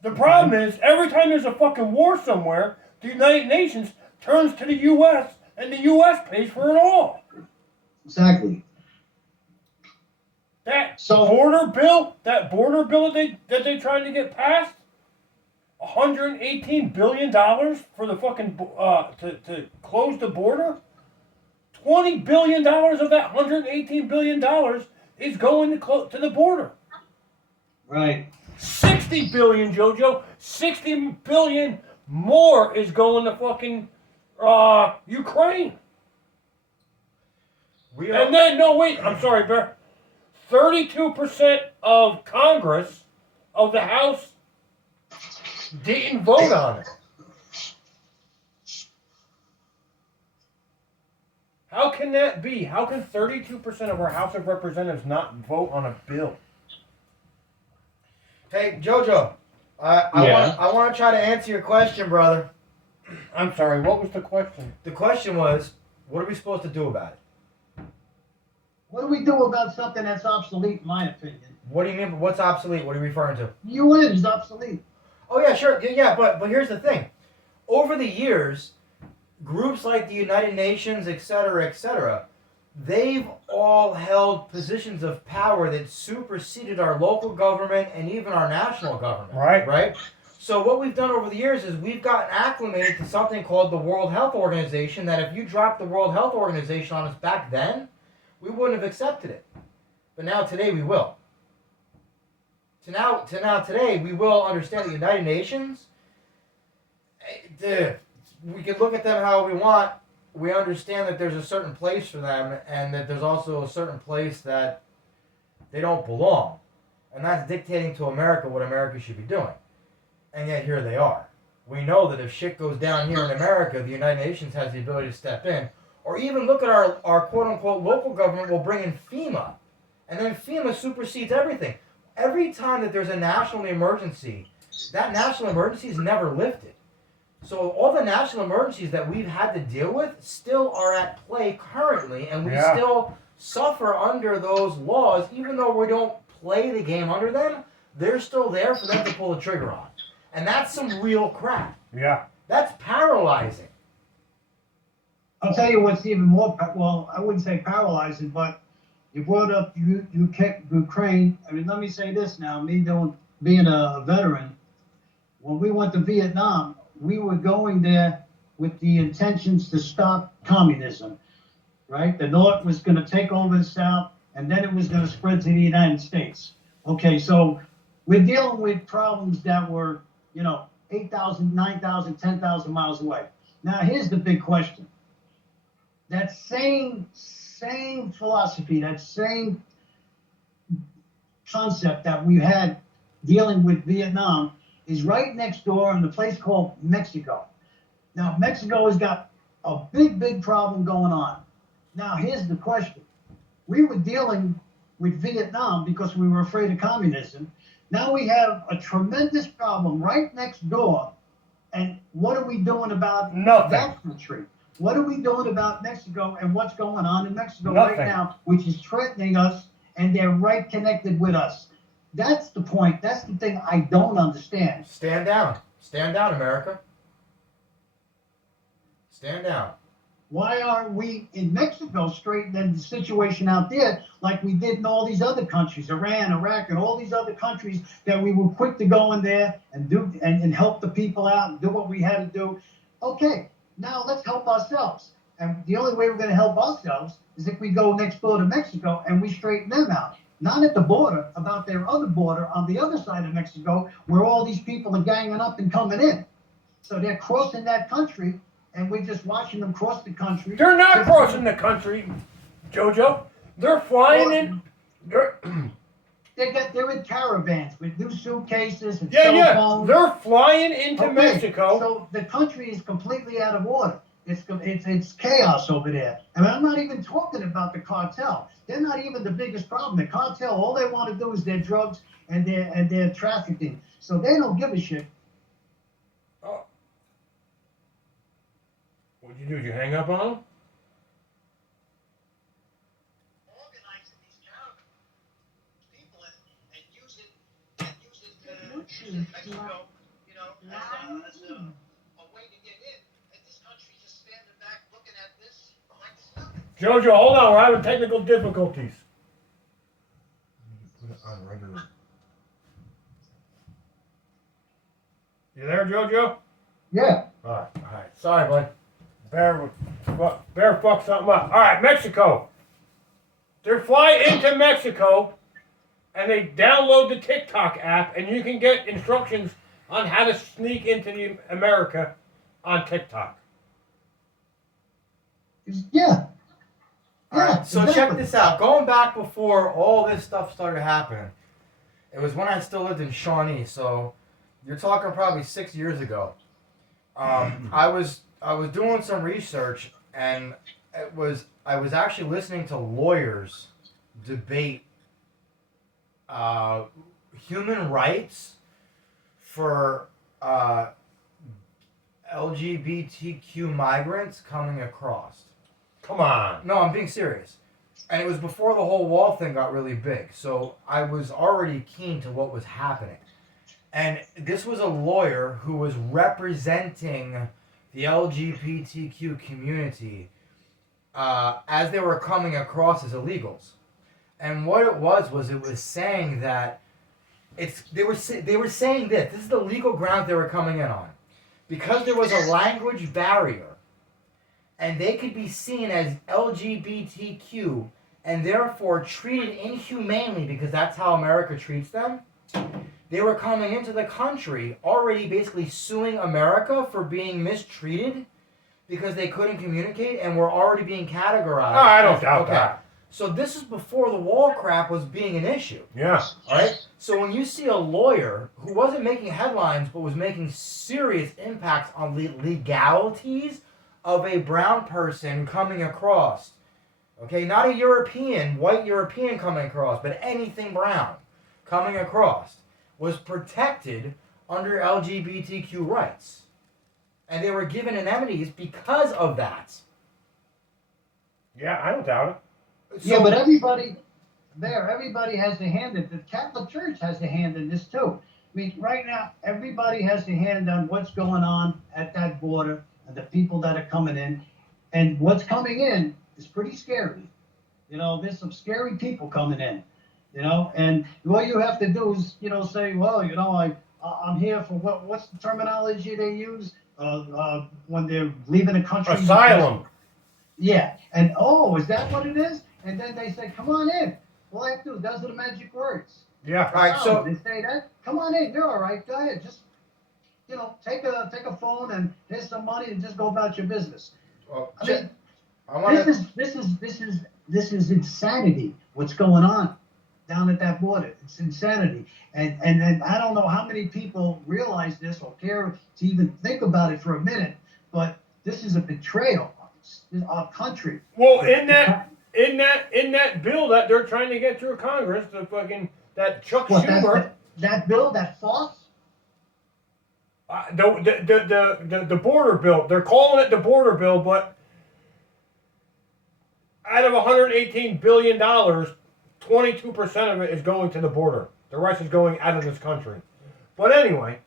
The problem is, every time there's a fucking war somewhere, the United Nations turns to the U.S. and the U.S. pays for it all. Exactly. That So- border bill that they tried to get passed, $118 billion for the fucking to close the border. $20 billion of that $118 billion is going to the border. Right. 60 billion, Jojo. 60 billion more is going to fucking Ukraine. And then no wait, I'm sorry, Bear. 32% of Congress, of the House, didn't vote on it. How can that be? How can 32% of our House of Representatives not vote on a bill? Hey, Jojo, I Yeah. want to try to answer your question, brother. I'm sorry, what was the question? The question was, what are we supposed to do about it? What do we do about something that's obsolete, in my opinion? What do you mean? What's obsolete? What are you referring to? UN is obsolete. Oh yeah, sure. Yeah, but here's the thing. Over the years, groups like the United Nations, etc., they've all held positions of power that superseded our local government and even our national government. Right. Right? So what we've done over the years is we've gotten acclimated to something called the World Health Organization, that if you dropped the World Health Organization on us back then, we wouldn't have accepted it. But now today we will. Today we will understand the United Nations. We can look at them how we want. We understand that there's a certain place for them, and that there's also a certain place that they don't belong. And that's dictating to America what America should be doing. And yet here they are. We know that if shit goes down here in America, the United Nations has the ability to step in. Or even look at our quote-unquote local government will bring in FEMA. And then FEMA supersedes everything. Every time that there's a national emergency, that national emergency is never lifted. So all the national emergencies that we've had to deal with still are at play currently, and we still suffer under those laws, even though we don't play the game under them. They're still there for them to pull the trigger on. And that's some real crap. Yeah. That's paralyzing. I'll tell you what's even more, well, I wouldn't say paralyzing, but you brought up Ukraine. I mean, let me say this now, being a veteran, when we went to Vietnam, we were going there with the intentions to stop communism, right? The North was going to take over the South, and then it was going to spread to the United States. Okay, so we're dealing with problems that were, 8,000, 9,000, 10,000 miles away. Now, here's the big question. That same philosophy, that same concept that we had dealing with Vietnam is right next door in a place called Mexico. Now, Mexico has got a big problem going on. Now, here's the question. We were dealing with Vietnam because we were afraid of communism. Now we have a tremendous problem right next door. And what are we doing about Nothing. that country? What are we doing about Mexico and what's going on in Mexico Nothing. right now, which is threatening us, and they're right connected with us? That's the point. That's the thing I don't understand. Stand down. Stand down, America. Stand down. Why aren't we in Mexico straightening the situation out there like we did in all these other countries, Iran, Iraq, and all these other countries that we were quick to go in there and do and help the people out and do what we had to do? Okay, now let's help ourselves. And the only way we're going to help ourselves is if we go next door to Mexico and we straighten them out. Not at the border, about their other border on the other side of Mexico, where all these people are ganging up and coming in. So they're crossing that country, and we're just watching them cross the country. They're not crossing the country, Jojo. They're flying in. They're in caravans with new suitcases and cell Yeah. phones. They're flying into Okay, Mexico. So the country is completely out of order. It's chaos over there. And I'm not even talking about the cartel. They're not even the biggest problem. The cartel, all they want to do is their drugs and their trafficking. So they don't give a shit. Oh. What'd you do? Did you hang up on them? Organizing these people and using Mexico, as a way to get in. And this country just standing back looking at this like it's nothing. Jojo, hold on. We're having technical difficulties. You there, JoJo? Yeah. All right. Sorry, bud. Bear fucked something up. All right, Mexico. They fly into Mexico, and they download the TikTok app, and you can get instructions on how to sneak into America on TikTok. Yeah. All right, so exactly. check this out. Going back before all this stuff started happening, it was when I still lived in Shawnee. So you're talking probably 6 years ago. I was doing some research, and I was actually listening to lawyers debate human rights for LGBTQ migrants coming across. Come on. No, I'm being serious. And it was before the whole wall thing got really big. So I was already keen to what was happening. And this was a lawyer who was representing the LGBTQ community as they were coming across as illegals. And what it was saying that they were saying this is the legal ground they were coming in on. Because there was a language barrier, and they could be seen as LGBTQ and therefore treated inhumanely because that's how America treats them. They were coming into the country already basically suing America for being mistreated because they couldn't communicate and were already being categorized. Oh, I don't doubt that. So this is before the wall crap was being an issue. Yeah. All right. So when you see a lawyer who wasn't making headlines but was making serious impacts on the legalities of a brown person coming across, okay, not a European, white European coming across, but anything brown coming across, was protected under LGBTQ rights. And they were given amenities because of that. Yeah, I don't doubt it. Yeah, but everybody has a hand in it. The Catholic Church has a hand in this too. I mean, right now, everybody has a hand on what's going on at that border and the people that are coming in. And what's coming in is pretty scary. You know, there's some scary people coming in, you know, and all you have to do is, you know, say, well, you know, I'm here for what's the terminology they use when they're leaving the country? Asylum. Yeah. And, oh, is that what it is? And then they say, come on in. All I have to do, those are the magic words. Yeah. All right, so They say that, come on in, you're all right, go ahead. Just, you know, take a phone and here's some money and just go about your business. well, I mean, I want this is insanity. What's going on down at that border? It's insanity. And I don't know how many people realize this or care to even think about it for a minute, but this is a betrayal of our country. Well, in that bill that they're trying to get through Congress, that Chuck Schumer, that bill, that farce. the border bill. They're calling it the border bill, but out of $118 billion, 22% of it is going to the border. The rest is going out of this country. But anyway,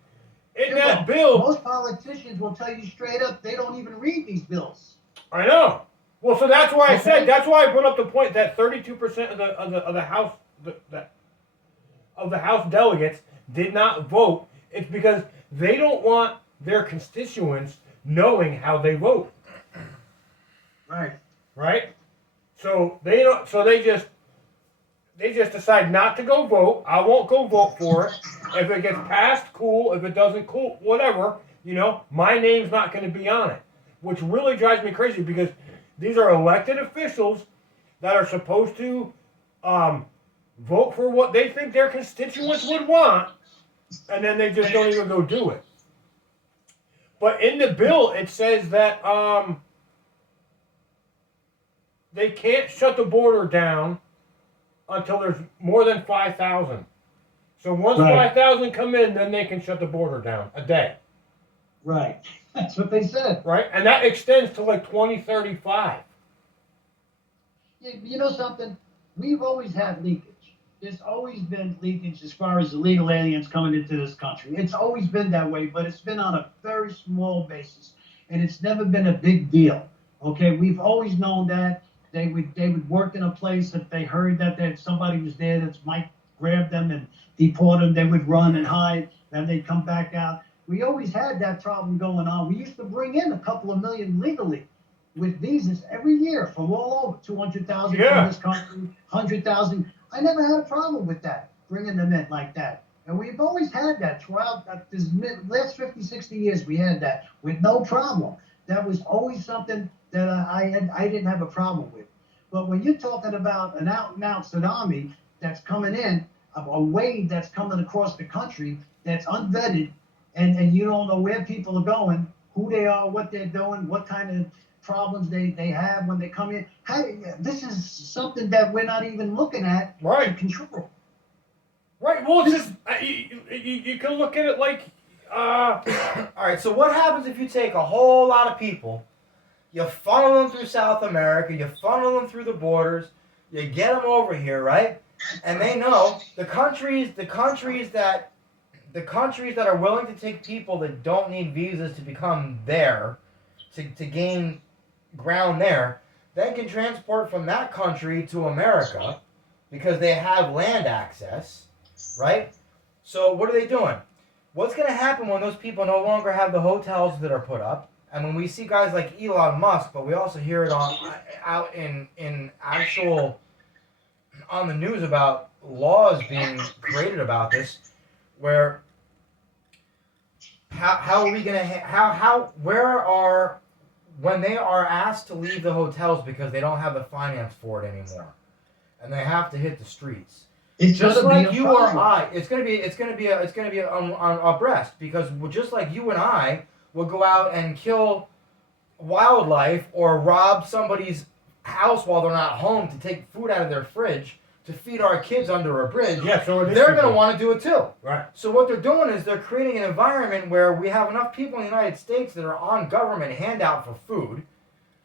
that bill, most politicians will tell you straight up they don't even read these bills. I know. Well, so that's why I said. That's why I brought up the point that 32% of the House of the House delegates did not vote. It's because they don't want their constituents knowing how they vote. Right. Right. So they don't. So they just decide not to go vote. I won't go vote for it. If it gets passed, cool. If it doesn't, cool. Whatever. You know, my name's not going to be on it, which really drives me crazy because these are elected officials that are supposed to vote for what they think their constituents would want, and then they just don't even go do it. But in the bill, it says that they can't shut the border down until there's more than 5,000. So once 5,000 come in, then they can shut the border down a day. Right. That's what they said. Right? And that extends to like 2035. You know something? We've always had leakage. There's always been leakage as far as illegal aliens coming into this country. It's always been that way, but it's been on a very small basis. And it's never been a big deal. Okay, we've always known that. They would work in a place if they heard that somebody was there that might grab them and deport them. They would run and hide. Then they'd come back out. we always had that problem going on. We used to bring in a couple of million legally with visas every year from all over, 200,000 Yeah. from this country, 100,000. I never had a problem with that, bringing them in like that. And we've always had that throughout this last 50, 60 years. We had that with no problem. That was always something that I didn't have a problem with. But when you're talking about an out and out tsunami that's coming in, a wave that's coming across the country that's unvetted, and you don't know where people are going, who they are, what they're doing, what kind of problems they have when they come in. This is something that we're not even looking at to Right. control. Right. Well, it's just you can look at it like All right, so what happens if you take a whole lot of people, you funnel them through South America, you funnel them through the borders, you get them over here, right? And they know the countries that are willing to take people that don't need visas to become there, to gain ground there, then can transport from that country to America because they have land access, right? So what are they doing? What's going to happen when those people no longer have the hotels that are put up? And when we see guys like Elon Musk, but we also hear it out in actual on the news about laws being created about this, where how are we going to when they are asked to leave the hotels because they don't have the finance for it anymore, and they have to hit the streets. It's Just gonna like be a you or problem. I, it's gonna be on abreast, because just like you and I will go out and kill wildlife or rob somebody's house while they're not home to take food out of their fridge to feed our kids under a bridge. yeah. So it is They're gonna people. want to do it too. Right. So what they're doing is they're creating an environment where we have enough people in the United States that are on government handout for food,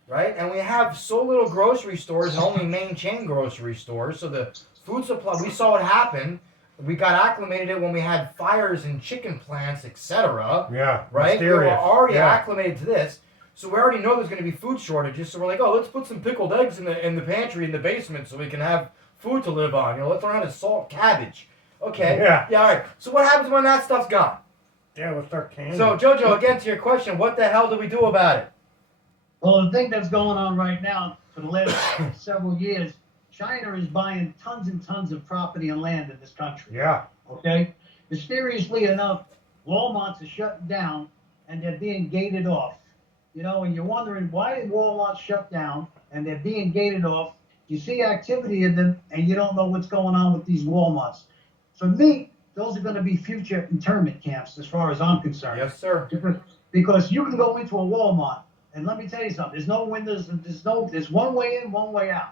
right? And we have so little grocery stores and only main chain grocery stores. So the food supply, we saw it happen. We got acclimated it when we had fires in chicken plants, etc. Yeah. Right? We were Mysterious. already Yeah. acclimated to this. So we already know there's going to be food shortages. So we're like, oh, let's put some pickled eggs in the pantry in the basement so we can have food to live on. Let's learn how to salt cabbage. Okay. Yeah. Yeah. All right. So what happens when that stuff's gone? Yeah. Let's start canning. So Jojo, again to your question, what the hell do we do about it? Well, the thing that's going on right now for the last several years, China is buying tons and tons of property and land in this country. Yeah. Okay? Mysteriously enough, Walmart's are shutting down and they're being gated off. And you're wondering why did Walmart shut down and they're being gated off? You see activity in them and you don't know what's going on with these Walmarts. For me, those are going to be future internment camps as far as I'm concerned. Yes, sir. Because you can go into a Walmart and let me tell you something. There's no windows. There's one way in, one way out.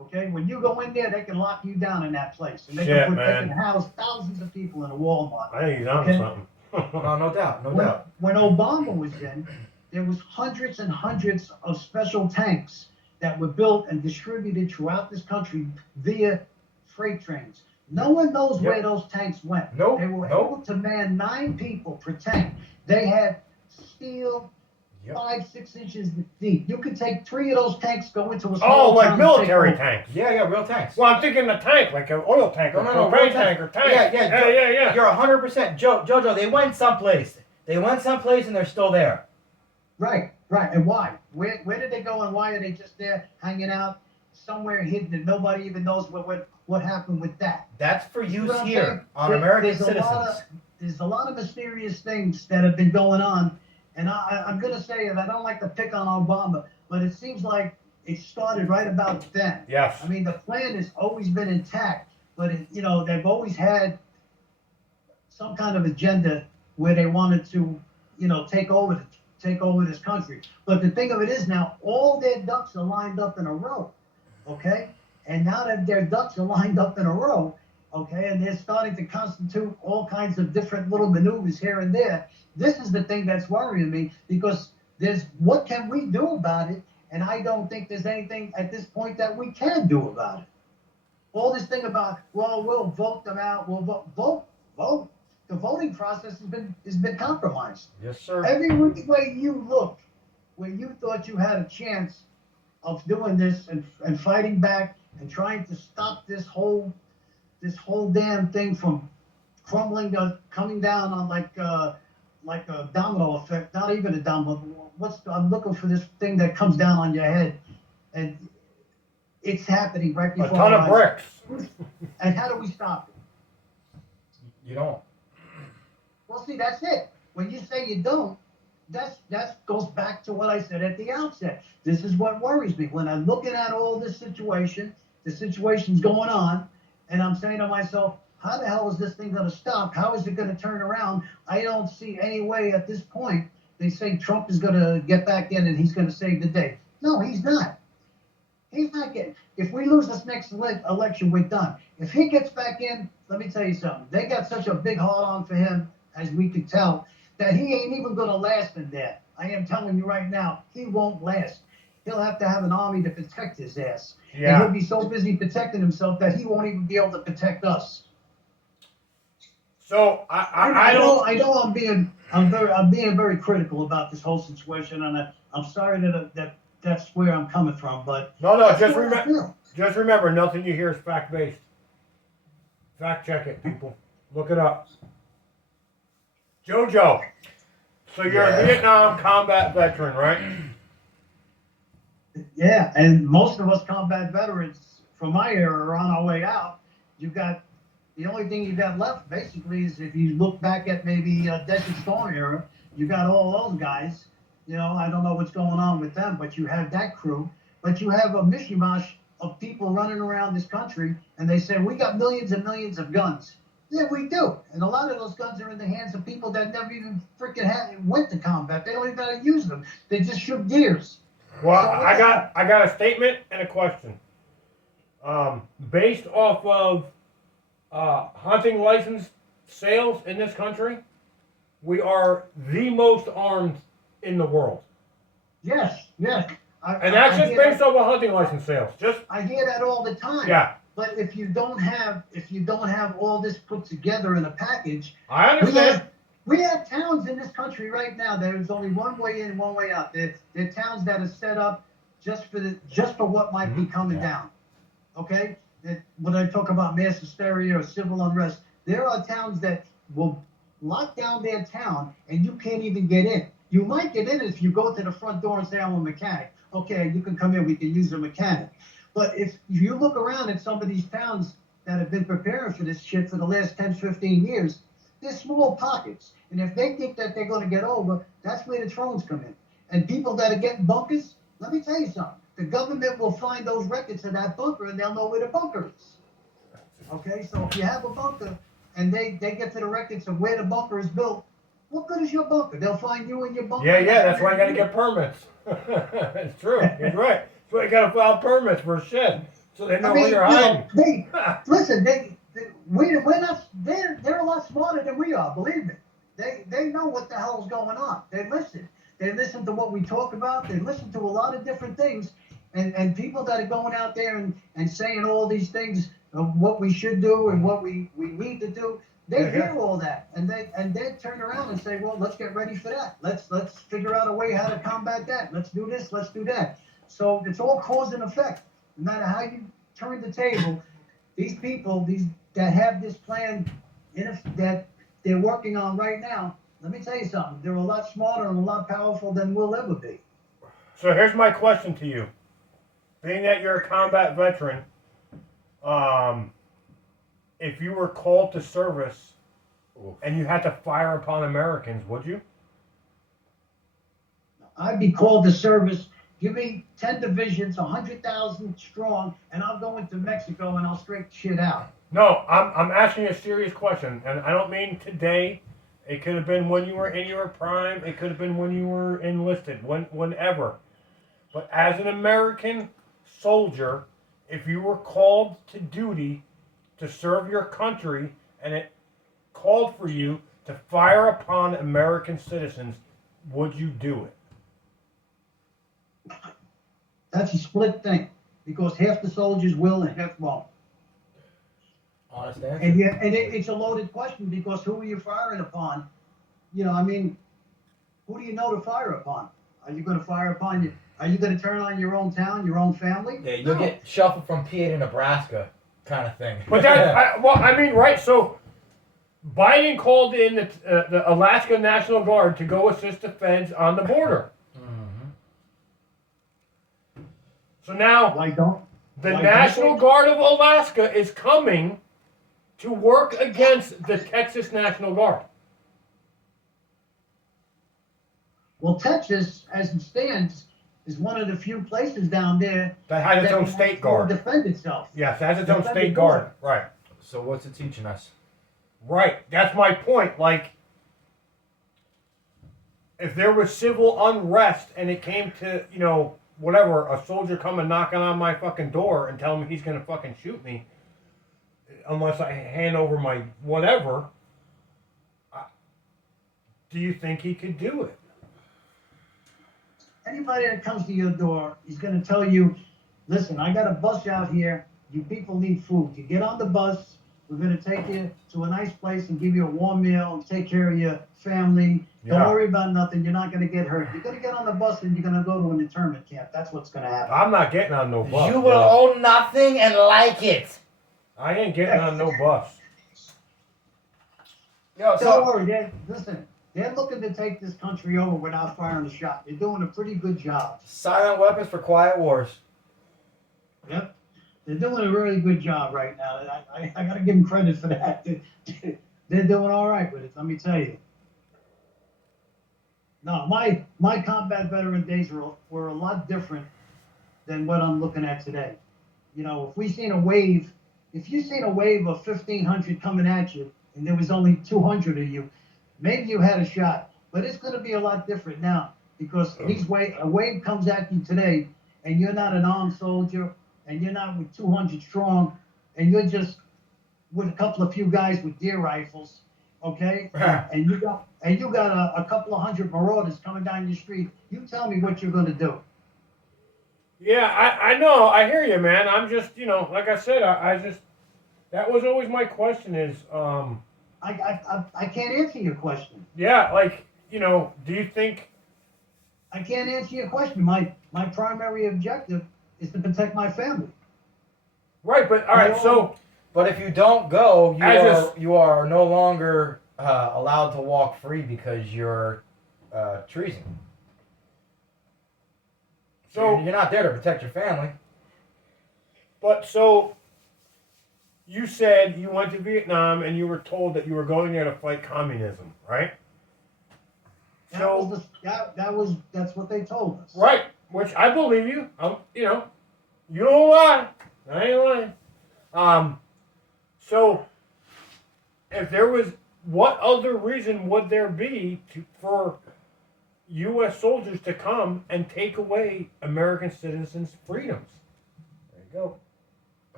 Okay, when you go in there, they can lock you down in that place, and they Shit, they man. can house thousands of people in a Walmart. I think he's onto Okay. something. No doubt. No doubt. When Obama was in, there was hundreds and hundreds of special tanks that were built and distributed throughout this country via freight trains. No one knows where those tanks went. Nope. They were Nope. able to man 9 people per tank. They had steel. Yep. 5-6 inches deep. You could take 3 of those tanks, go into a Oh, small like town and military take over. tanks. Yeah, real tanks. Well, I'm thinking a tank, like an oil tank or No, propane real tank or tank. Yeah. Yeah. You're 100%. Jojo, they went someplace. And they're still there. Right. And why? Where did they go and why are they just there hanging out somewhere hidden and nobody even knows what happened with that? That's for You know use what I'm here saying? on American There's a citizens. there's a lot of mysterious things that have been going on. And I'm going to say that I don't like to pick on Obama, but it seems like it started right about then. Yes. I mean, the plan has always been intact, but they've always had some kind of agenda where they wanted to, take over this country. But the thing of it is now, all their ducks are lined up in a row, okay? And now that their ducks are lined up in a row, okay, and they're starting to constitute all kinds of different little maneuvers here and there. This is the thing that's worrying me because what can we do about it? And I don't think there's anything at this point that we can do about it. All this thing about, well, we'll vote them out, we'll vote. The voting process has been compromised. Yes, sir. Every which way you look, where you thought you had a chance of doing this and fighting back and trying to stop this whole damn thing from crumbling, coming down on like a domino effect, not even a domino. I'm looking for this thing that comes down on your head, and it's happening right A before ton our of eyes. bricks. And how do we stop it? You don't. Well, see, that's it. When you say you don't, that goes back to what I said at the outset. This is what worries me. When I'm looking at all this situation, the situation's going on, and I'm saying to myself, how the hell is this thing going to stop? How is it going to turn around? I don't see any way at this point. They say Trump is going to get back in and he's going to save the day. No, he's not. He's not getting. If we lose this next election, we're done. If he gets back in, let me tell you something. They got such a big hold on for him, as we could tell, that he ain't even going to last in there. I am telling you right now, he won't last. He'll have to have an army to protect his ass. And he'll Yeah. be so busy protecting himself that he won't even be able to protect us. So I don't. I know I'm being very critical about this whole situation, and I'm sorry that that's where I'm coming from, but No, that's just where I remember. feel. Just remember, nothing you hear is fact based. Fact check it, people. Look it up. Jojo. So you're Yeah. a Vietnam combat veteran, right? Yeah, and most of us combat veterans from my era are on our way out. You've got the only thing you got left basically is if you look back at maybe Desert Storm era, you got all those guys. You know, I don't know what's going on with them, but you have that crew. But you have a mishmash of people running around this country, and they say we got millions and millions of guns. Yeah, we do, and a lot of those guns are in the hands of people that never even freaking went to combat. They don't even know how to use them. They just shoot deers. Well, So I got a statement and a question. Based off of hunting license sales in this country, we are the most armed in the world, Yes, yes. and that's just based off of hunting license sales. Just I hear that all the time. yeah, But if you don't have all this put together in a package, I understand. we have towns in this country right now. There's only one way in, one way out. They're towns that are set up just for what might be coming down. Okay? When I talk about mass hysteria or civil unrest, there are towns that will lock down their town and you can't even get in. You might get in if you go to the front door and say, I'm a mechanic. Okay, you can come in, we can use a mechanic. But if you look around at some of these towns that have been preparing for this shit for the last 10, 15 years, they're small pockets. And if they think that they're going to get over, that's where the drones come in. And people that are getting bunkers, let me tell you something. The government will find those records of that bunker and they'll know where the bunker is. Okay, so if you have a bunker and they get to the records of where the bunker is built, what good is your bunker? They'll find you in your bunker. Yeah. That's why you got to get permits. It's true. He's right. That's why you got to file permits for shit, so they know where you're hiding. Listen, we're not. They're a lot smarter than we are. Believe me. They know what the hell's going on. They listen. They listen to what we talk about. They listen to a lot of different things. And people that are going out there and saying all these things of what we should do and what we need to do, they hear all that and they turn around and say, well, let's get ready for that. Let's figure out a way how to combat that. Let's do this. Let's do that. So it's all cause and effect. No matter how you turn the table, these people, that have this plan that they're working on right now, let me tell you something. They're a lot smarter and a lot powerful than we'll ever be. So here's my question to you. Being that you're a combat veteran, if you were called to service and you had to fire upon Americans, would you? I'd be called to service. Give me 10 divisions, 100,000 strong, and I'll go into Mexico and I'll straight shit out. No, I'm asking a serious question, and I don't mean today. It could have been when you were in your prime. It could have been when you were enlisted, whenever. But as an American soldier, if you were called to duty to serve your country and it called for you to fire upon American citizens, would you do it? That's a split thing because half the soldiers will and half won't. Honest answer. And it's a loaded question because who are you firing upon? You know, I mean, who do you know to fire upon? Are you going to fire upon you? Are you going to turn on your own town, your own family? Yeah, you'll get shuffled from PA to Nebraska, kind of thing. But that, right? So Biden called in the Alaska National Guard to go assist the feds on the border. Mm-hmm. So now Why don't? the why National don't they? Guard of Alaska is coming to work against the Texas National Guard. Well, Texas, as it stands, is one of the few places down there That has its that own can state actually guard. defend itself. Yes, it has its own Defend state the guard. border. Right. So what's it teaching us? Right. That's my point. Like, if there was civil unrest and it came to, whatever, a soldier coming knocking on my fucking door and telling me he's gonna fucking shoot me unless I hand over my whatever, do you think he could do it? Anybody that comes to your door is going to tell you, listen, I got a bus out here. You people need food. You get on the bus. We're going to take you to a nice place and give you a warm meal and take care of your family. Don't Yeah. worry about nothing. You're not going to get hurt. You're going to get on the bus and you're going to go to an internment camp. That's what's going to happen. I'm not getting on no bus. You will bro. own nothing and like it. I ain't getting on no bus. Yo, Don't worry. Listen, they're looking to take this country over without firing a shot. They're doing a pretty good job. silent weapons for quiet wars. Yep. They're doing a really good job right now. I got to give them credit for that. They're doing all right with it, let me tell you. No, my combat veteran days were a lot different than what I'm looking at today. If you seen a wave of 1,500 coming at you and there was only 200 of you, maybe you had a shot. But it's going to be a lot different now because a wave comes at you today and you're not an armed soldier and you're not with 200 strong and you're just with a couple of few guys with deer rifles, okay? and you got a couple of hundred marauders coming down your street. You tell me what you're going to do. Yeah, I know. I hear you, man. I'm just, like I said, I just, that was always my question is, I can't answer your question. yeah, like, do you think, I can't answer your question. My primary objective is to protect my family. right, but all right, so, But if you don't go, As you are no longer allowed to walk free because you're treason. so, You're not there to protect your family. but so, you said you went to Vietnam and you were told that you were going there to fight communism, right? That's what they told us. Right, which I believe you. You don't lie. I ain't lying. So if there was, what other reason would there be for U.S. soldiers to come and take away American citizens' freedoms? There you go.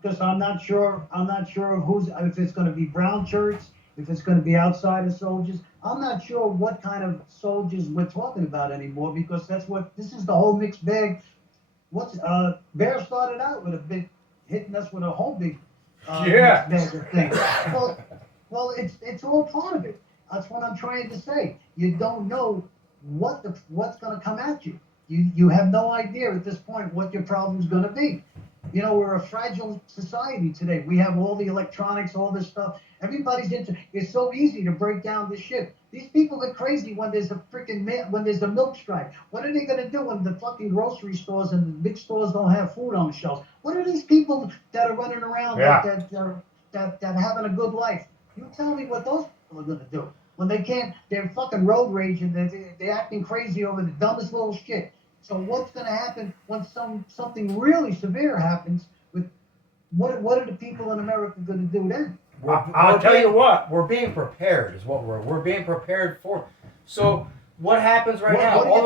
Because I'm not sure of if it's going to be brown shirts, if it's going to be outsider soldiers. I'm not sure what kind of soldiers we're talking about anymore because this is the whole mixed bag. Bear started out with hitting us with a whole big Yeah. mixed bag of things. Well, it's all part of it. That's what I'm trying to say. You don't know what's going to come at you. You have no idea at this point what your problem's going to be. We're a fragile society today. We have all the electronics, all this stuff. Everybody's it's so easy to break down this shit. These people are crazy when there's a milk strike. What are they going to do when the fucking grocery stores and the big stores don't have food on the shelves? What are these people that are running around that having a good life? You tell me what those people are going to do when they can't. They're fucking road rage and they're acting crazy over the dumbest little shit. So what's going to happen when something really severe happens? What are the people in America going to do then? I'll tell you what. We're being prepared is what we're being prepared for. So what happens right now? What are you